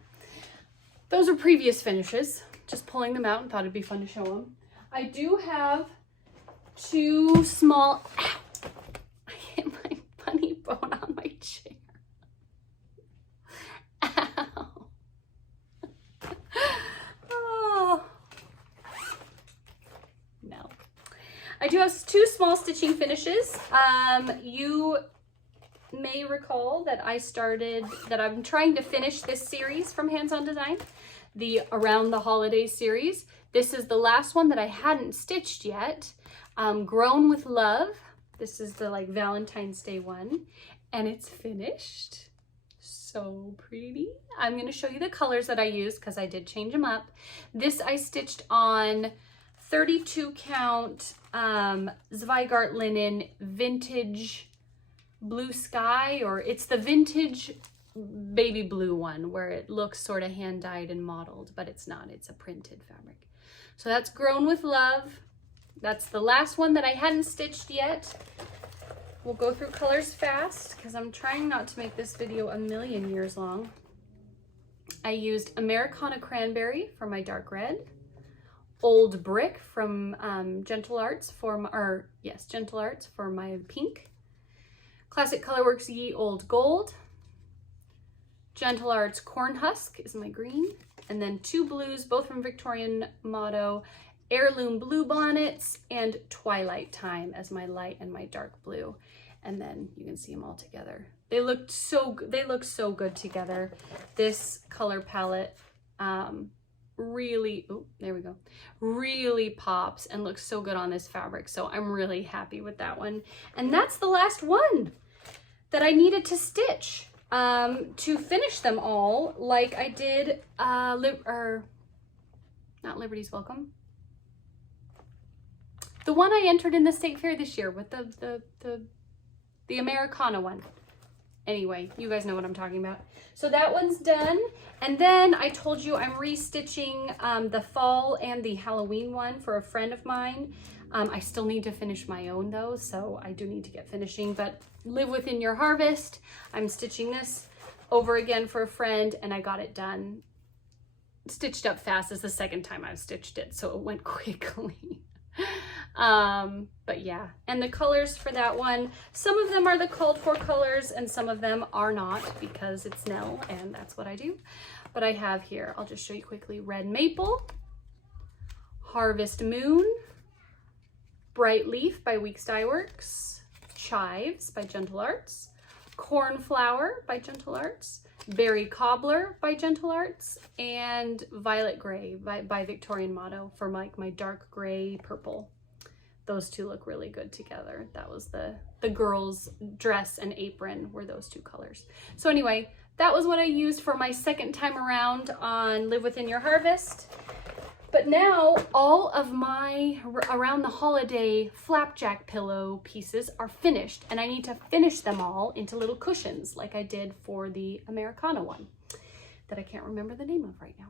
Those are previous finishes. Just pulling them out and thought it'd be fun to show them. I do have 2 small, ow, I hit my funny bone on my chair. Ow. Oh. No. I do have 2 small stitching finishes. You may recall that I'm trying to finish this series from Hands On Design. the Around the Holidays series. This is the last one that I hadn't stitched yet. Grown with Love. This is the like Valentine's Day one, and it's finished. So pretty. I'm going to show you the colors that I used because I did change them up. This I stitched on 32 count Zweigart linen vintage blue sky, or it's the vintage baby blue one where it looks sort of hand dyed and modeled, but it's not, it's a printed fabric. So that's Grown with Love. That's the last one that I hadn't stitched yet. We'll go through colors fast because I'm trying not to make this video a million years long. I used Americana Cranberry for my dark red, Old Brick from Gentle Arts for my, Gentle Arts for my pink, Classic Colorworks Ye Old Gold, Gentle Arts Corn Husk is my green, and then two blues, both from Victorian Motto, Heirloom Blue Bonnets and Twilight Time as my light and my dark blue. And then you can see them all together. They look so good together. This color palette really, oh, there we go, really pops and looks so good on this fabric. So I'm really happy with that one. And that's the last one that I needed to stitch to finish them all, like I did, not Liberty's Welcome. The one I entered in the state fair this year with the Americana one. Anyway, you guys know what I'm talking about. So that one's done. And then I told you I'm restitching the fall and the Halloween one for a friend of mine. I still need to finish my own though, so I do need to get finishing, but Live Within Your Harvest, I'm stitching this over again for a friend, and I got it done. Stitched up fast is the second time I've stitched it, so it went quickly. But yeah, and the colors for that one, some of them are the called for colors and some of them are not because it's Nell and that's what I do. But I have here, I'll just show you quickly, Red Maple, Harvest Moon, Bright Leaf by Weeks Dye Works, Chives by Gentle Arts, Cornflower by Gentle Arts, Berry Cobbler by Gentle Arts, and Violet Gray by Victorian Motto for my dark gray purple. Those two look really good together. That was the girl's dress and apron were those two colors. So anyway, that was what I used for my second time around on Live Within Your Harvest. But now all of my Around the Holiday flapjack pillow pieces are finished, and I need to finish them all into little cushions like I did for the Americana one that I can't remember the name of right now.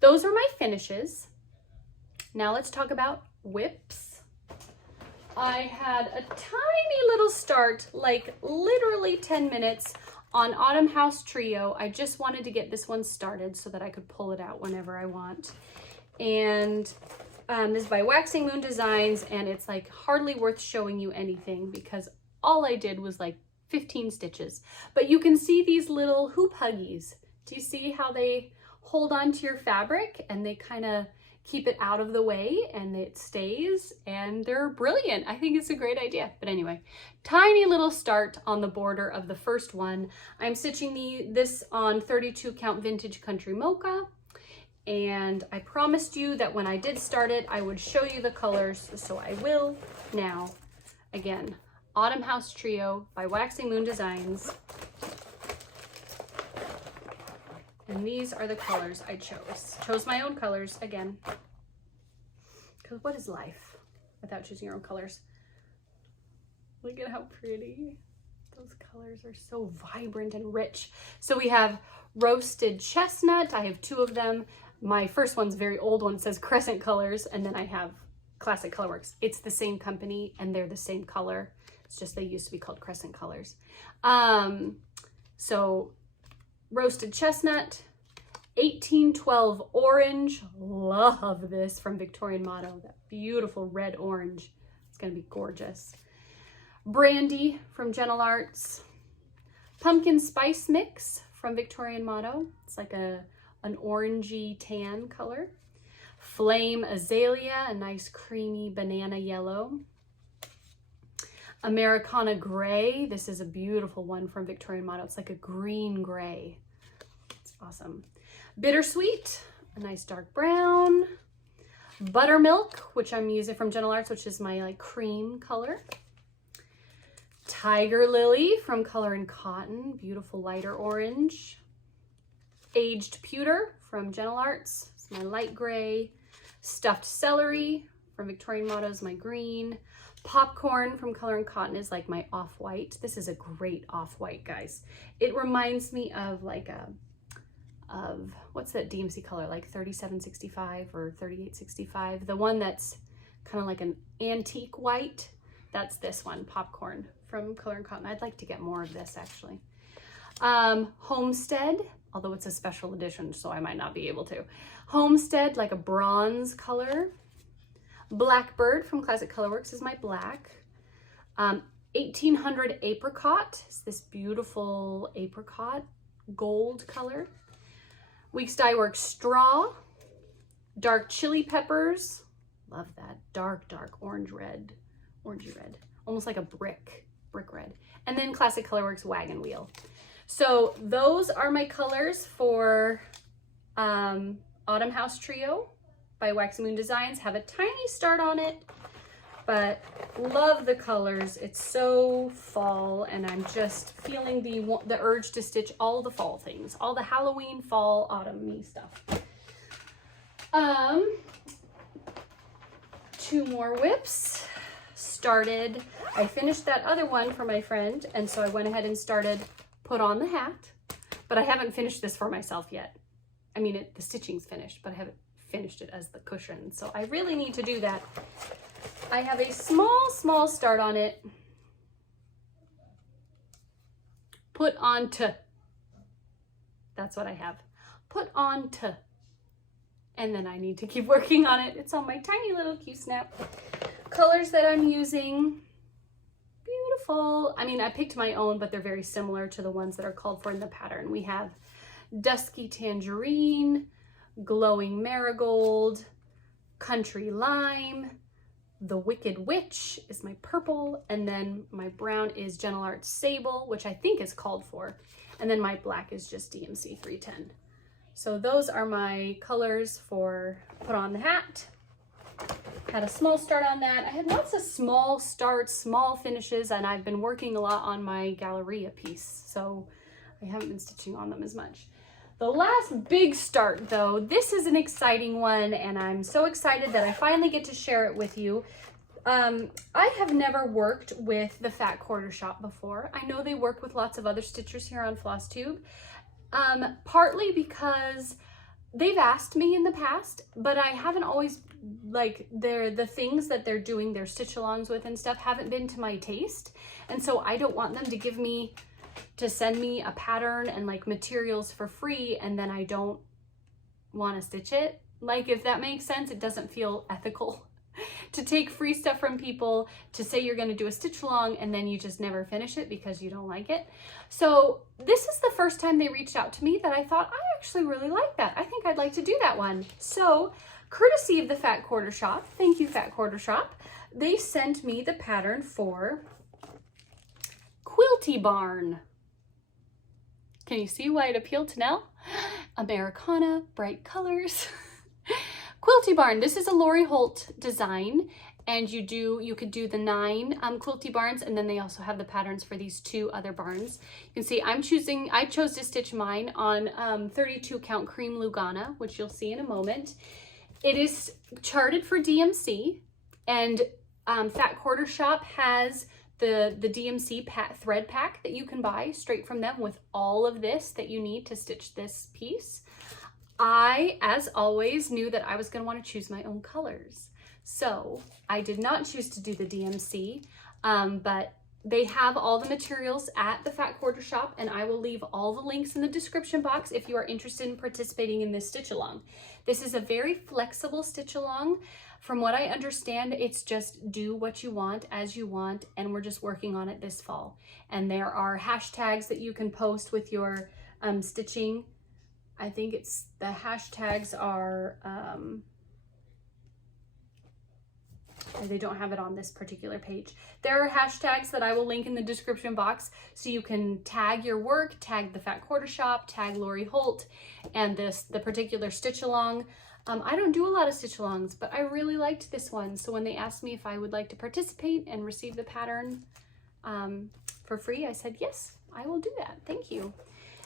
Those are my finishes. Now let's talk about whips. I had a tiny little start, like literally 10 minutes on Autumn House Trio. I just wanted to get this one started so that I could pull it out whenever I want. And this is by Waxing Moon Designs, and it's like hardly worth showing you anything because all I did was like 15 stitches. But you can see these little hoop huggies. Do you see how they hold on to your fabric and they kind of keep it out of the way and it stays, and they're brilliant. I think it's a great idea. But anyway, tiny little start on the border of the first one. I'm stitching this on 32 count Vintage Country Mocha. And I promised you that when I did start it, I would show you the colors, so I will now. Again, Autumn House Trio by Waxing Moon Designs. And these are the colors I chose. Chose my own colors again. Because what is life without choosing your own colors? Look at how pretty. Those colors are so vibrant and rich. So we have Roasted Chestnut. I have two of them. My first one's a very old one. It says Crescent Colors. And then I have Classic Colorworks. It's the same company and they're the same color. It's just they used to be called Crescent Colors. So Roasted Chestnut, 1812 Orange. Love this from Victorian Motto. That beautiful red orange. It's going to be gorgeous. Brandy from Gentle Arts. Pumpkin Spice Mix from Victorian Motto. It's like an orangey tan color. Flame Azalea, a nice creamy banana yellow. Americana Gray. This is a beautiful one from Victorian Motto. It's like a green gray. It's awesome. Bittersweet, a nice dark brown, buttermilk, which I'm using from Gentle Arts, which is my like cream color, tiger lily from Quilting Cotton, beautiful lighter orange, aged pewter from Gentle Arts, it's my light gray, stuffed celery from Victorian Mottos, my green, popcorn from Quilting Cotton is like my off-white. This is a great off-white, guys. It reminds me of like what's that DMC color, like 3765 or 3865, the one that's kind of like an antique white. That's this one, popcorn from Quilting Cotton. I'd like to get more of this actually. Homestead, although it's a special edition, so I might not be able to. Homestead, like a bronze color. Blackbird from Classic Colorworks is my black. 1800 apricot is this beautiful apricot gold color. Weeks Dye Works straw. Dark chili peppers, love that, dark orange red, orangey red, almost like a brick red. And then Classic Colorworks wagon wheel. So those are my colors for Autumn House Trio by Waxy Moon Designs. Have a tiny start on it, but love the colors. It's so fall, and I'm just feeling the urge to stitch all the fall things, all the Halloween, fall, autumn-y stuff. 2 more whips. I finished that other one for my friend, and so I went ahead and started Put On the Hat, but I haven't finished this for myself yet. I mean, the stitching's finished, but I haven't finished it as the cushion, so I really need to do that. I have a small start on it. Put on to. That's what I have. Put on to. And then I need to keep working on it. It's on my tiny little Q-snap. Colors that I'm using. Beautiful. I mean, I picked my own, but they're very similar to the ones that are called for in the pattern. We have Dusky Tangerine, Glowing Marigold, Country Lime, The Wicked Witch is my purple, and then my brown is Gentle Arts Sable, which I think is called for, and then my black is just DMC 310. So those are my colors for Put On the Hat. Had a small start on that. I had lots of small starts, small finishes, and I've been working a lot on my Galleria piece, so I haven't been stitching on them as much. The last big start though, this is an exciting one, and I'm so excited that I finally get to share it with you. I have never worked with the Fat Quarter Shop before. I know they work with lots of other stitchers here on FlossTube, partly because they've asked me in the past, but I haven't always, like, the things that they're doing their stitch alongs with and stuff haven't been to my taste, and so I don't want them to send me a pattern and like materials for free and then I don't want to stitch it. Like, if that makes sense, it doesn't feel ethical to take free stuff from people, to say you're going to do a stitch along and then you just never finish it because you don't like it. So this is the first time they reached out to me that I thought, I actually really like that. I think I'd like to do that one. So courtesy of the Fat Quarter Shop, thank you Fat Quarter Shop, they sent me the pattern for Quilty Barn. Can you see why it appealed to Nell? Americana, bright colors. Quilty Barn, this is a Lori Holt design, and you could do the 9 Quilty Barns, and then they also have the patterns for these 2 other barns. You can see I chose to stitch mine on 32 count cream Lugana, which you'll see in a moment. It is charted for DMC, and Fat Quarter Shop has the DMC thread pack that you can buy straight from them with all of this that you need to stitch this piece. I, as always, knew that I was going to want to choose my own colors. So I did not choose to do the DMC, but they have all the materials at the Fat Quarter Shop, and I will leave all the links in the description box if you are interested in participating in this stitch along. This is a very flexible stitch along. From what I understand, it's just do what you want as you want, and we're just working on it this fall. And there are hashtags that you can post with your stitching. I think the hashtags are, They don't have it on this particular page. There are hashtags that I will link in the description box so you can tag your work, tag the Fat Quarter Shop, tag Lori Holt, and the particular stitch along. I don't do a lot of stitch alongs, but I really liked this one. So when they asked me if I would like to participate and receive the pattern for free, I said, yes, I will do that. Thank you.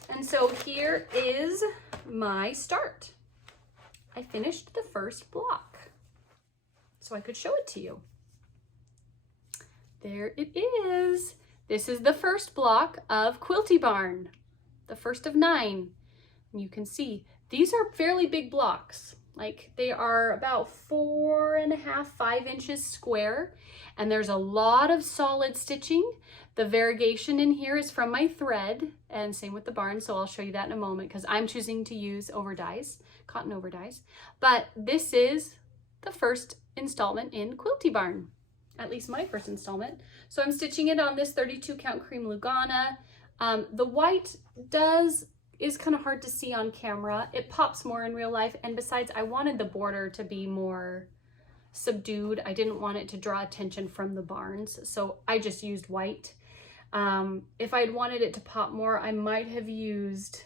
And so here is my start. I finished the first block so I could show it to you. There it is. This is the first block of Quilty Barn, the first of 9. And you can see these are fairly big blocks. Like they are about 4.5, 5 inches square, and there's a lot of solid stitching. The variegation in here is from my thread, and same with the barn, so I'll show you that in a moment because I'm choosing to use overdyes, cotton overdyes. But this is the first installment in Quilty Barn, at least my first installment. So I'm stitching it on this 32 count cream Lugana. The white is kind of hard to see on camera. It pops more in real life, and besides, I wanted the border to be more subdued. I didn't want it to draw attention from the barns, so I just used white. If I'd wanted it to pop more, I might have used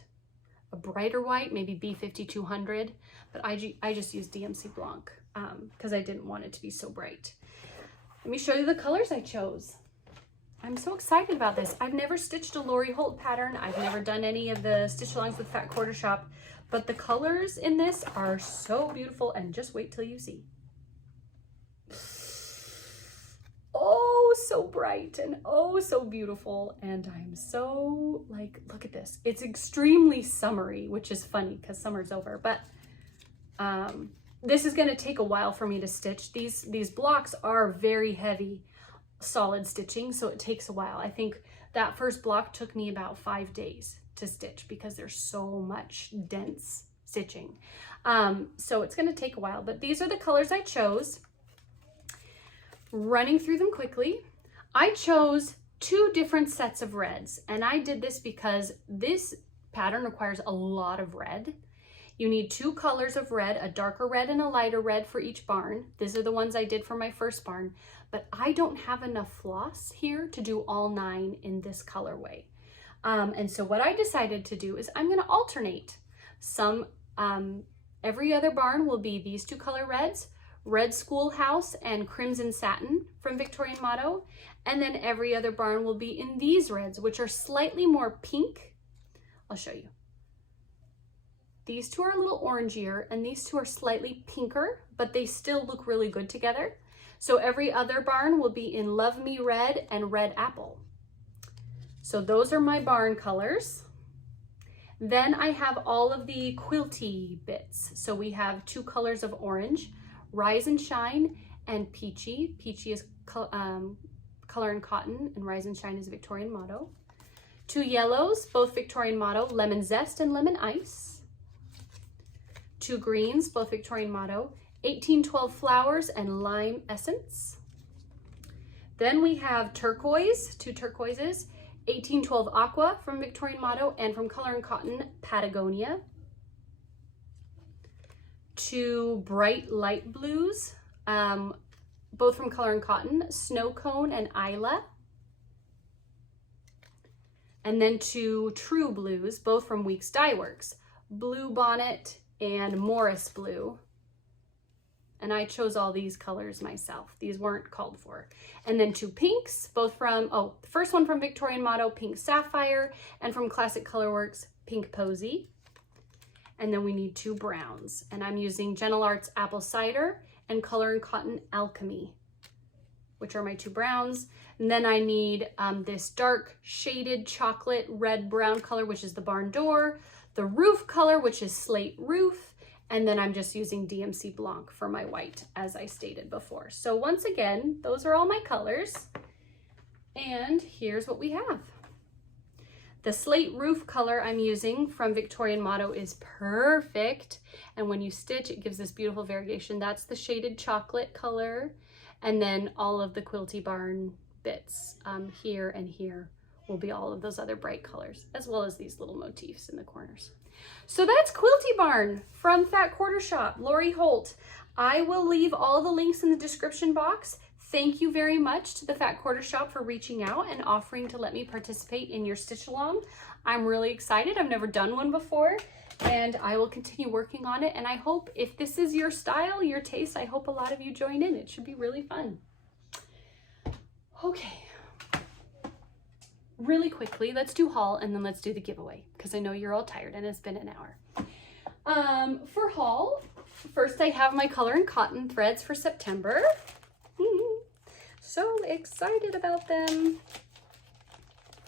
a brighter white, maybe B5200, but I just used DMC Blanc because I didn't want it to be so bright. Let me show you the colors I chose. I'm so excited about this. I've never stitched a Lori Holt pattern. I've never done any of the stitch alongs with Fat Quarter Shop, but the colors in this are so beautiful, and just wait till you see. Oh, so bright and oh, so beautiful. And I'm so like, look at this. It's extremely summery, which is funny because summer's over, but this is going to take a while for me to stitch. These blocks are very heavy, solid stitching, so it takes a while. I think that first block took me about 5 days to stitch because there's so much dense stitching. So it's going to take a while, but these are the colors I chose. Running through them quickly, I chose 2 different sets of reds, and I did this because this pattern requires a lot of red. You need 2 colors of red, a darker red and a lighter red for each barn. These are the ones I did for my first barn, but I don't have enough floss here to do all 9 in this colorway. And so what I decided to do is I'm going to alternate. Every other barn will be these 2 color reds, Red Schoolhouse and Crimson Satin from Victorian Motto, and then every other barn will be in these reds, which are slightly more pink. I'll show you. These 2 are a little orangier, and these 2 are slightly pinker, but they still look really good together. So every other barn will be in Love Me Red and Red Apple. So those are my barn colors. Then I have all of the quilty bits. So we have 2 colors of orange, Rise and Shine and Peachy. Peachy is Color and Cotton, and Rise and Shine is Victorian Motto. 2 yellows, both Victorian Motto, Lemon Zest and Lemon Ice. 2 greens, both Victorian Motto, 1812 Flowers and Lime Essence. Then we have turquoise, 2 turquoises, 1812 Aqua from Victorian Motto, and from Color and Cotton, Patagonia. 2 bright light blues, both from Color and Cotton, Snow Cone and Isla. And then 2 true blues, both from Weeks Dye Works, Blue Bonnet and Morris Blue. And I chose all these colors myself. These weren't called for. And then 2 pinks, both from, the first one from Victorian Motto, Pink Sapphire, and from Classic Colorworks, Pink Posy. And then we need 2 browns, and I'm using Gentle Arts Apple Cider and Color and Cotton Alchemy, which are my 2 browns. And then I need this dark shaded chocolate red brown color, which is the barn door, the roof color, which is slate roof, and then I'm just using DMC Blanc for my white, as I stated before. So once again, those are all my colors, and here's what we have. The slate roof color I'm using from Victorian Motto is perfect. And when you stitch, it gives this beautiful variegation. That's the shaded chocolate color. And then all of the Quilty Barn bits here and here will be all of those other bright colors, as well as these little motifs in the corners. So that's Quilty Barn from Fat Quarter Shop, Lori Holt. I will leave all the links in the description box. Thank you very much to the Fat Quarter Shop for reaching out and offering to let me participate in your stitch along. I'm really excited. I've never done one before, and I will continue working on it. And I hope if this is your style, your taste, I hope a lot of you join in. It should be really fun. Okay. Really quickly, let's do haul and then let's do the giveaway because I know you're all tired and it's been an hour. For haul, first I have my Color and Cotton threads for September. So excited about them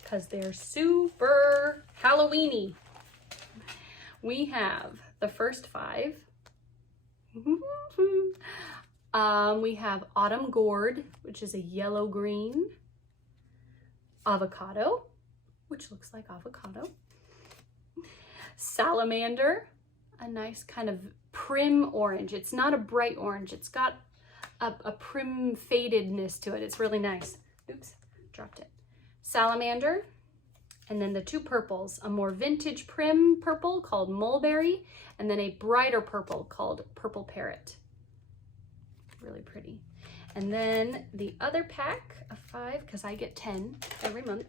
because they're super Halloweeny. We have the first 5. We have Autumn Gourd, which is a yellow green. Avocado, which looks like avocado. Salamander, a nice kind of prim orange. It's not a bright orange. It's got a prim fadedness to it. It's really nice. Oops, dropped it. Salamander, and then the 2 purples, a more vintage prim purple called Mulberry, and then a brighter purple called Purple Parrot. Really pretty. And then the other pack of 5, because I get 10 every month.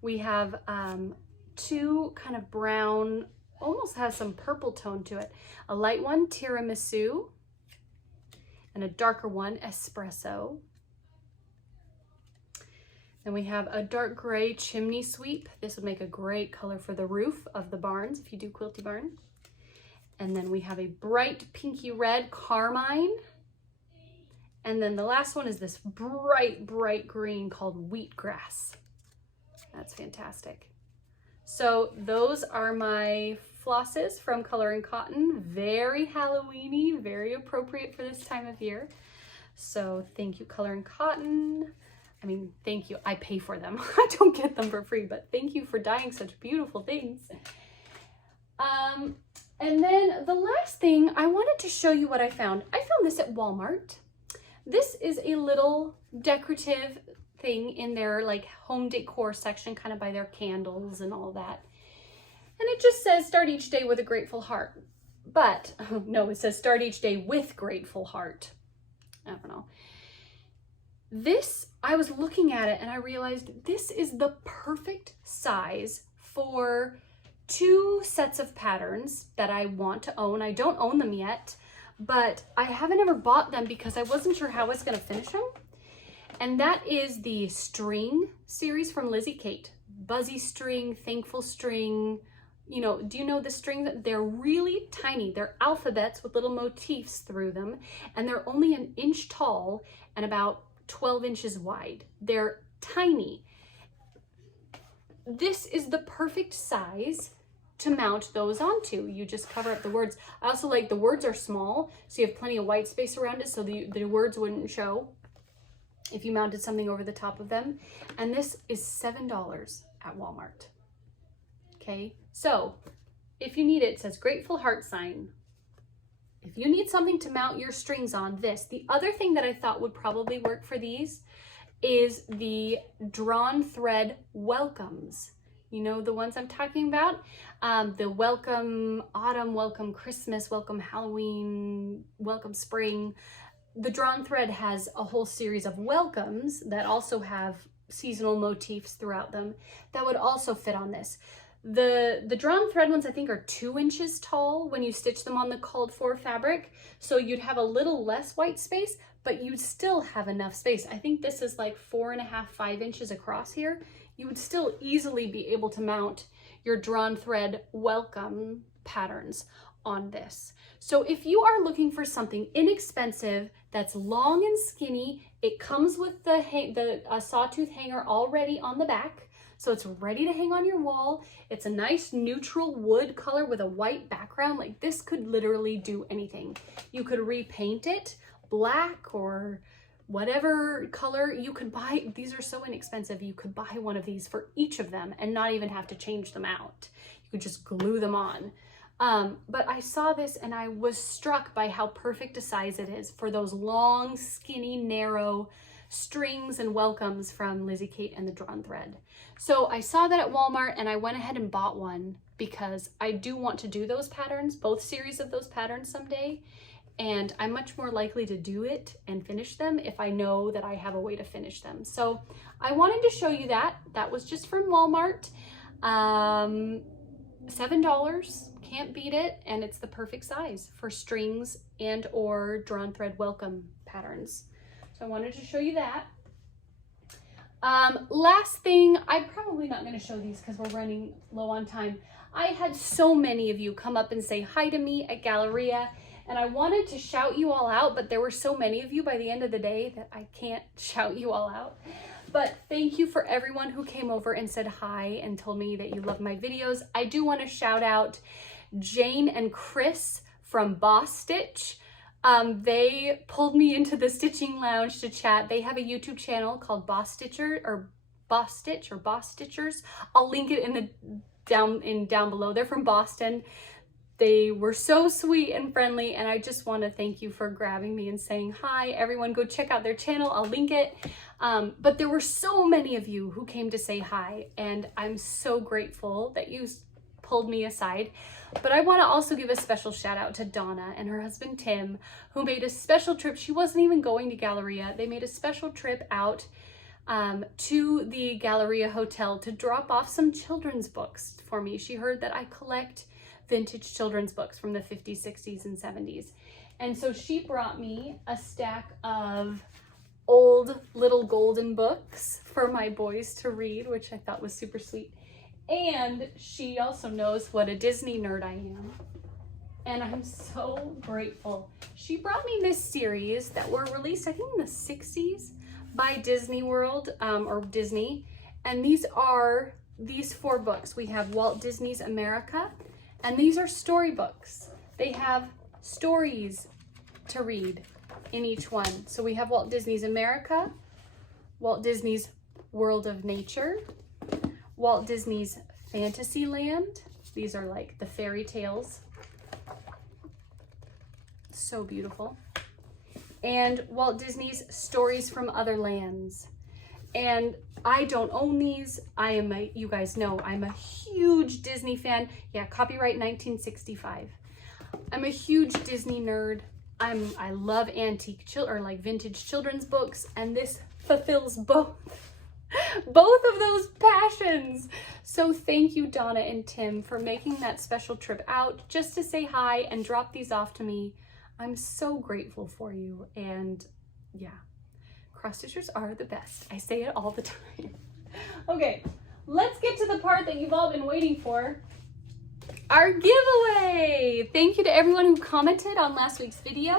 We have 2 kind of brown, almost has some purple tone to it. A light one, Tiramisu, and a darker one, Espresso. Then we have a dark gray Chimney Sweep. This would make a great color for the roof of the barns if you do Quilty Barn. And then we have a bright pinky red Carmine. And then the last one is this bright, bright green called Wheatgrass. That's fantastic. So those are my flosses from Color and Cotton. Very Halloweeny, very appropriate for this time of year. So thank you, Color and Cotton. I mean, thank you. I pay for them. I don't get them for free, but thank you for dyeing such beautiful things. And then the last thing, I wanted to show you what I found. I found this at Walmart. This is a little decorative thing in their like home decor section, kind of by their candles and all that. And it just says start each day with a grateful heart. But no, it says start each day with grateful heart. I don't know. This, I was looking at it and I realized this is the perfect size for 2 sets of patterns that I want to own. I don't own them yet, but I haven't ever bought them because I wasn't sure how I was going to finish them. And that is the string series from Lizzie Kate. Buzzy string, thankful string. You know, do you know the string? They're really tiny. They're alphabets with little motifs through them, and they're only 1 inch tall and about 12 inches wide. They're tiny. This is the perfect size to mount those onto. You just cover up the words. I also like the words are small, so you have plenty of white space around it so the words wouldn't show if you mounted something over the top of them. And this is $7 at Walmart. Okay, so if you need it, it says grateful heart sign. If you need something to mount your strings on, this. The other thing that I thought would probably work for these is the drawn thread welcomes. You know the ones I'm talking about? The welcome autumn, welcome Christmas, welcome Halloween, welcome spring. The drawn thread has a whole series of welcomes that also have seasonal motifs throughout them that would also fit on this. The drawn thread ones I think are 2 inches tall when you stitch them on the called for fabric. So you'd have a little less white space, but you'd still have enough space. I think this is like 4.5, 5 inches across here. You would still easily be able to mount your drawn thread welcome patterns on this. So if you are looking for something inexpensive that's long and skinny, it comes with the sawtooth hanger already on the back. So it's ready to hang on your wall. It's a nice neutral wood color with a white background. Like this could literally do anything. You could repaint it black or whatever color you could buy. These are so inexpensive. You could buy one of these for each of them and not even have to change them out. You could just glue them on. But I saw this and I was struck by how perfect a size it is for those long, skinny, narrow strings and welcomes from Lizzie Kate and the Drawn Thread. So I saw that at Walmart and I went ahead and bought one because I do want to do those patterns, both series of those patterns someday. And I'm much more likely to do it and finish them if I know that I have a way to finish them. So I wanted to show you that. That was just from Walmart. $7, can't beat it. And it's the perfect size for strings and or drawn thread welcome patterns. So I wanted to show you that. Last thing, I'm probably not going to show these because we're running low on time. I had so many of you come up and say hi to me at Galleria. And I wanted to shout you all out, but there were so many of you by the end of the day that I can't shout you all out. But thank you for everyone who came over and said hi and told me that you love my videos. I do want to shout out Jane and Chris from Boss Stitch. They pulled me into the stitching lounge to chat. They have a YouTube channel called Boss Stitch or Boss Stitchers. I'll link it in the down below. They're from Boston. They were so sweet and friendly, and I just want to thank you for grabbing me and saying hi. Everyone go check out their channel. I'll link it. But there were so many of you who came to say hi, and I'm so grateful that you pulled me aside. But I want to also give a special shout out to Donna and her husband Tim, who made a special trip. She wasn't even going to Galleria. They made a special trip out to the Galleria Hotel to drop off some children's books for me. She heard that I collect vintage children's books from the 50s, 60s, and 70s. And so she brought me a stack of old little golden books for my boys to read, which I thought was super sweet. And she also knows what a Disney nerd I am. And I'm so grateful. She brought me this series that were released, I think in the 60s by Disney World, or Disney. And these are these 4 books. We have Walt Disney's America, and these are storybooks. They have stories to read in each one. So we have Walt Disney's America, Walt Disney's World of Nature, Walt Disney's Fantasyland. These are like the fairy tales. So beautiful. And Walt Disney's Stories from Other Lands. And I don't own these. You guys know, I'm a huge Disney fan. Yeah, copyright 1965. I'm a huge Disney nerd. I love antique or like vintage children's books, and this fulfills both of those passions. So thank you, Donna and Tim, for making that special trip out just to say hi and drop these off to me. I'm so grateful for you, and yeah. Cross stitchers are the best. I say it all the time. Okay, let's get to the part that you've all been waiting for. Our giveaway! Thank you to everyone who commented on last week's video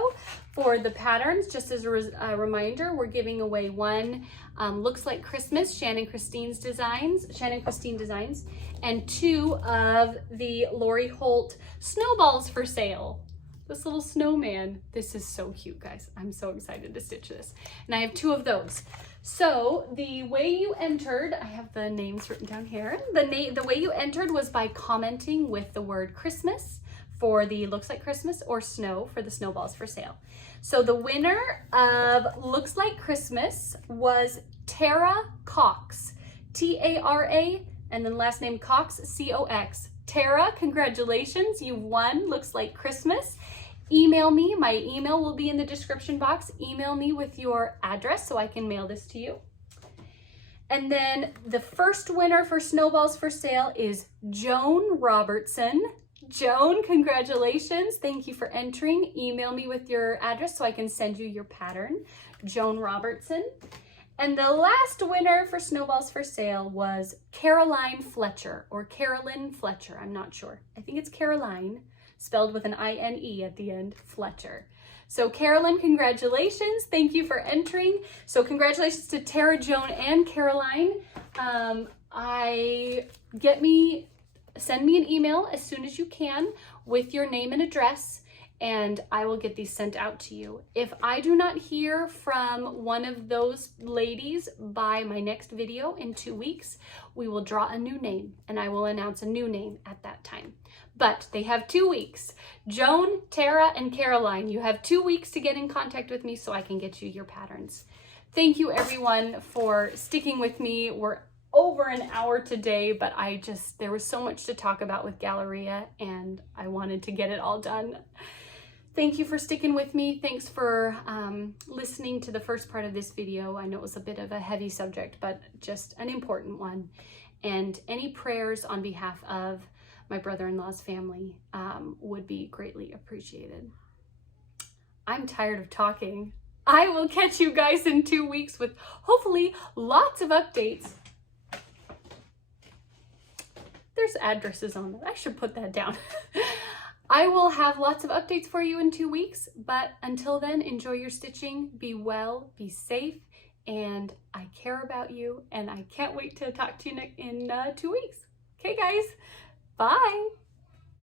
for the patterns. Just as a reminder, we're giving away one Looks Like Christmas, Shannon Christine Designs, and 2 of the Lori Holt snowballs for sale. This little snowman. This is so cute, guys. I'm so excited to stitch this. And I have 2 of those. So the way you entered, I have the names written down here. The way you entered was by commenting with the word Christmas for the Looks Like Christmas, or snow for the snowballs for sale. So the winner of Looks Like Christmas was Tara Cox, T-A-R-A, and then last name Cox, C-O-X. Tara, congratulations, you've won Looks Like Christmas. Email me, my email will be in the description box. Email me with your address so I can mail this to you. And then the first winner for Snowballs for Sale is Joan Robertson. Joan, congratulations. Thank you for entering. Email me with your address so I can send you your pattern. Joan Robertson. And the last winner for Snowballs for Sale was Caroline Fletcher, or Carolyn Fletcher, I'm not sure. I think it's Caroline, spelled with an I-N-E at the end, Fletcher. So Carolyn, congratulations. Thank you for entering. So congratulations to Tara, Joan, and Caroline. Send me an email as soon as you can with your name and address, and I will get these sent out to you. If I do not hear from one of those ladies by my next video in 2 weeks, we will draw a new name, and I will announce a new name at that time. But they have 2 weeks. Joan, Tara, and Caroline, you have 2 weeks to get in contact with me so I can get you your patterns. Thank you everyone for sticking with me. We're over an hour today, but there was so much to talk about with Galleria and I wanted to get it all done. Thank you for sticking with me. Thanks for listening to the first part of this video. I know it was a bit of a heavy subject, but just an important one. And any prayers on behalf of my brother-in-law's family would be greatly appreciated. I'm tired of talking. I will catch you guys in 2 weeks with hopefully lots of updates. There's addresses on that. I should put that down. I will have lots of updates for you in 2 weeks, but until then, enjoy your stitching, be well, be safe, and I care about you, and I can't wait to talk to you in 2 weeks. Okay, guys, bye.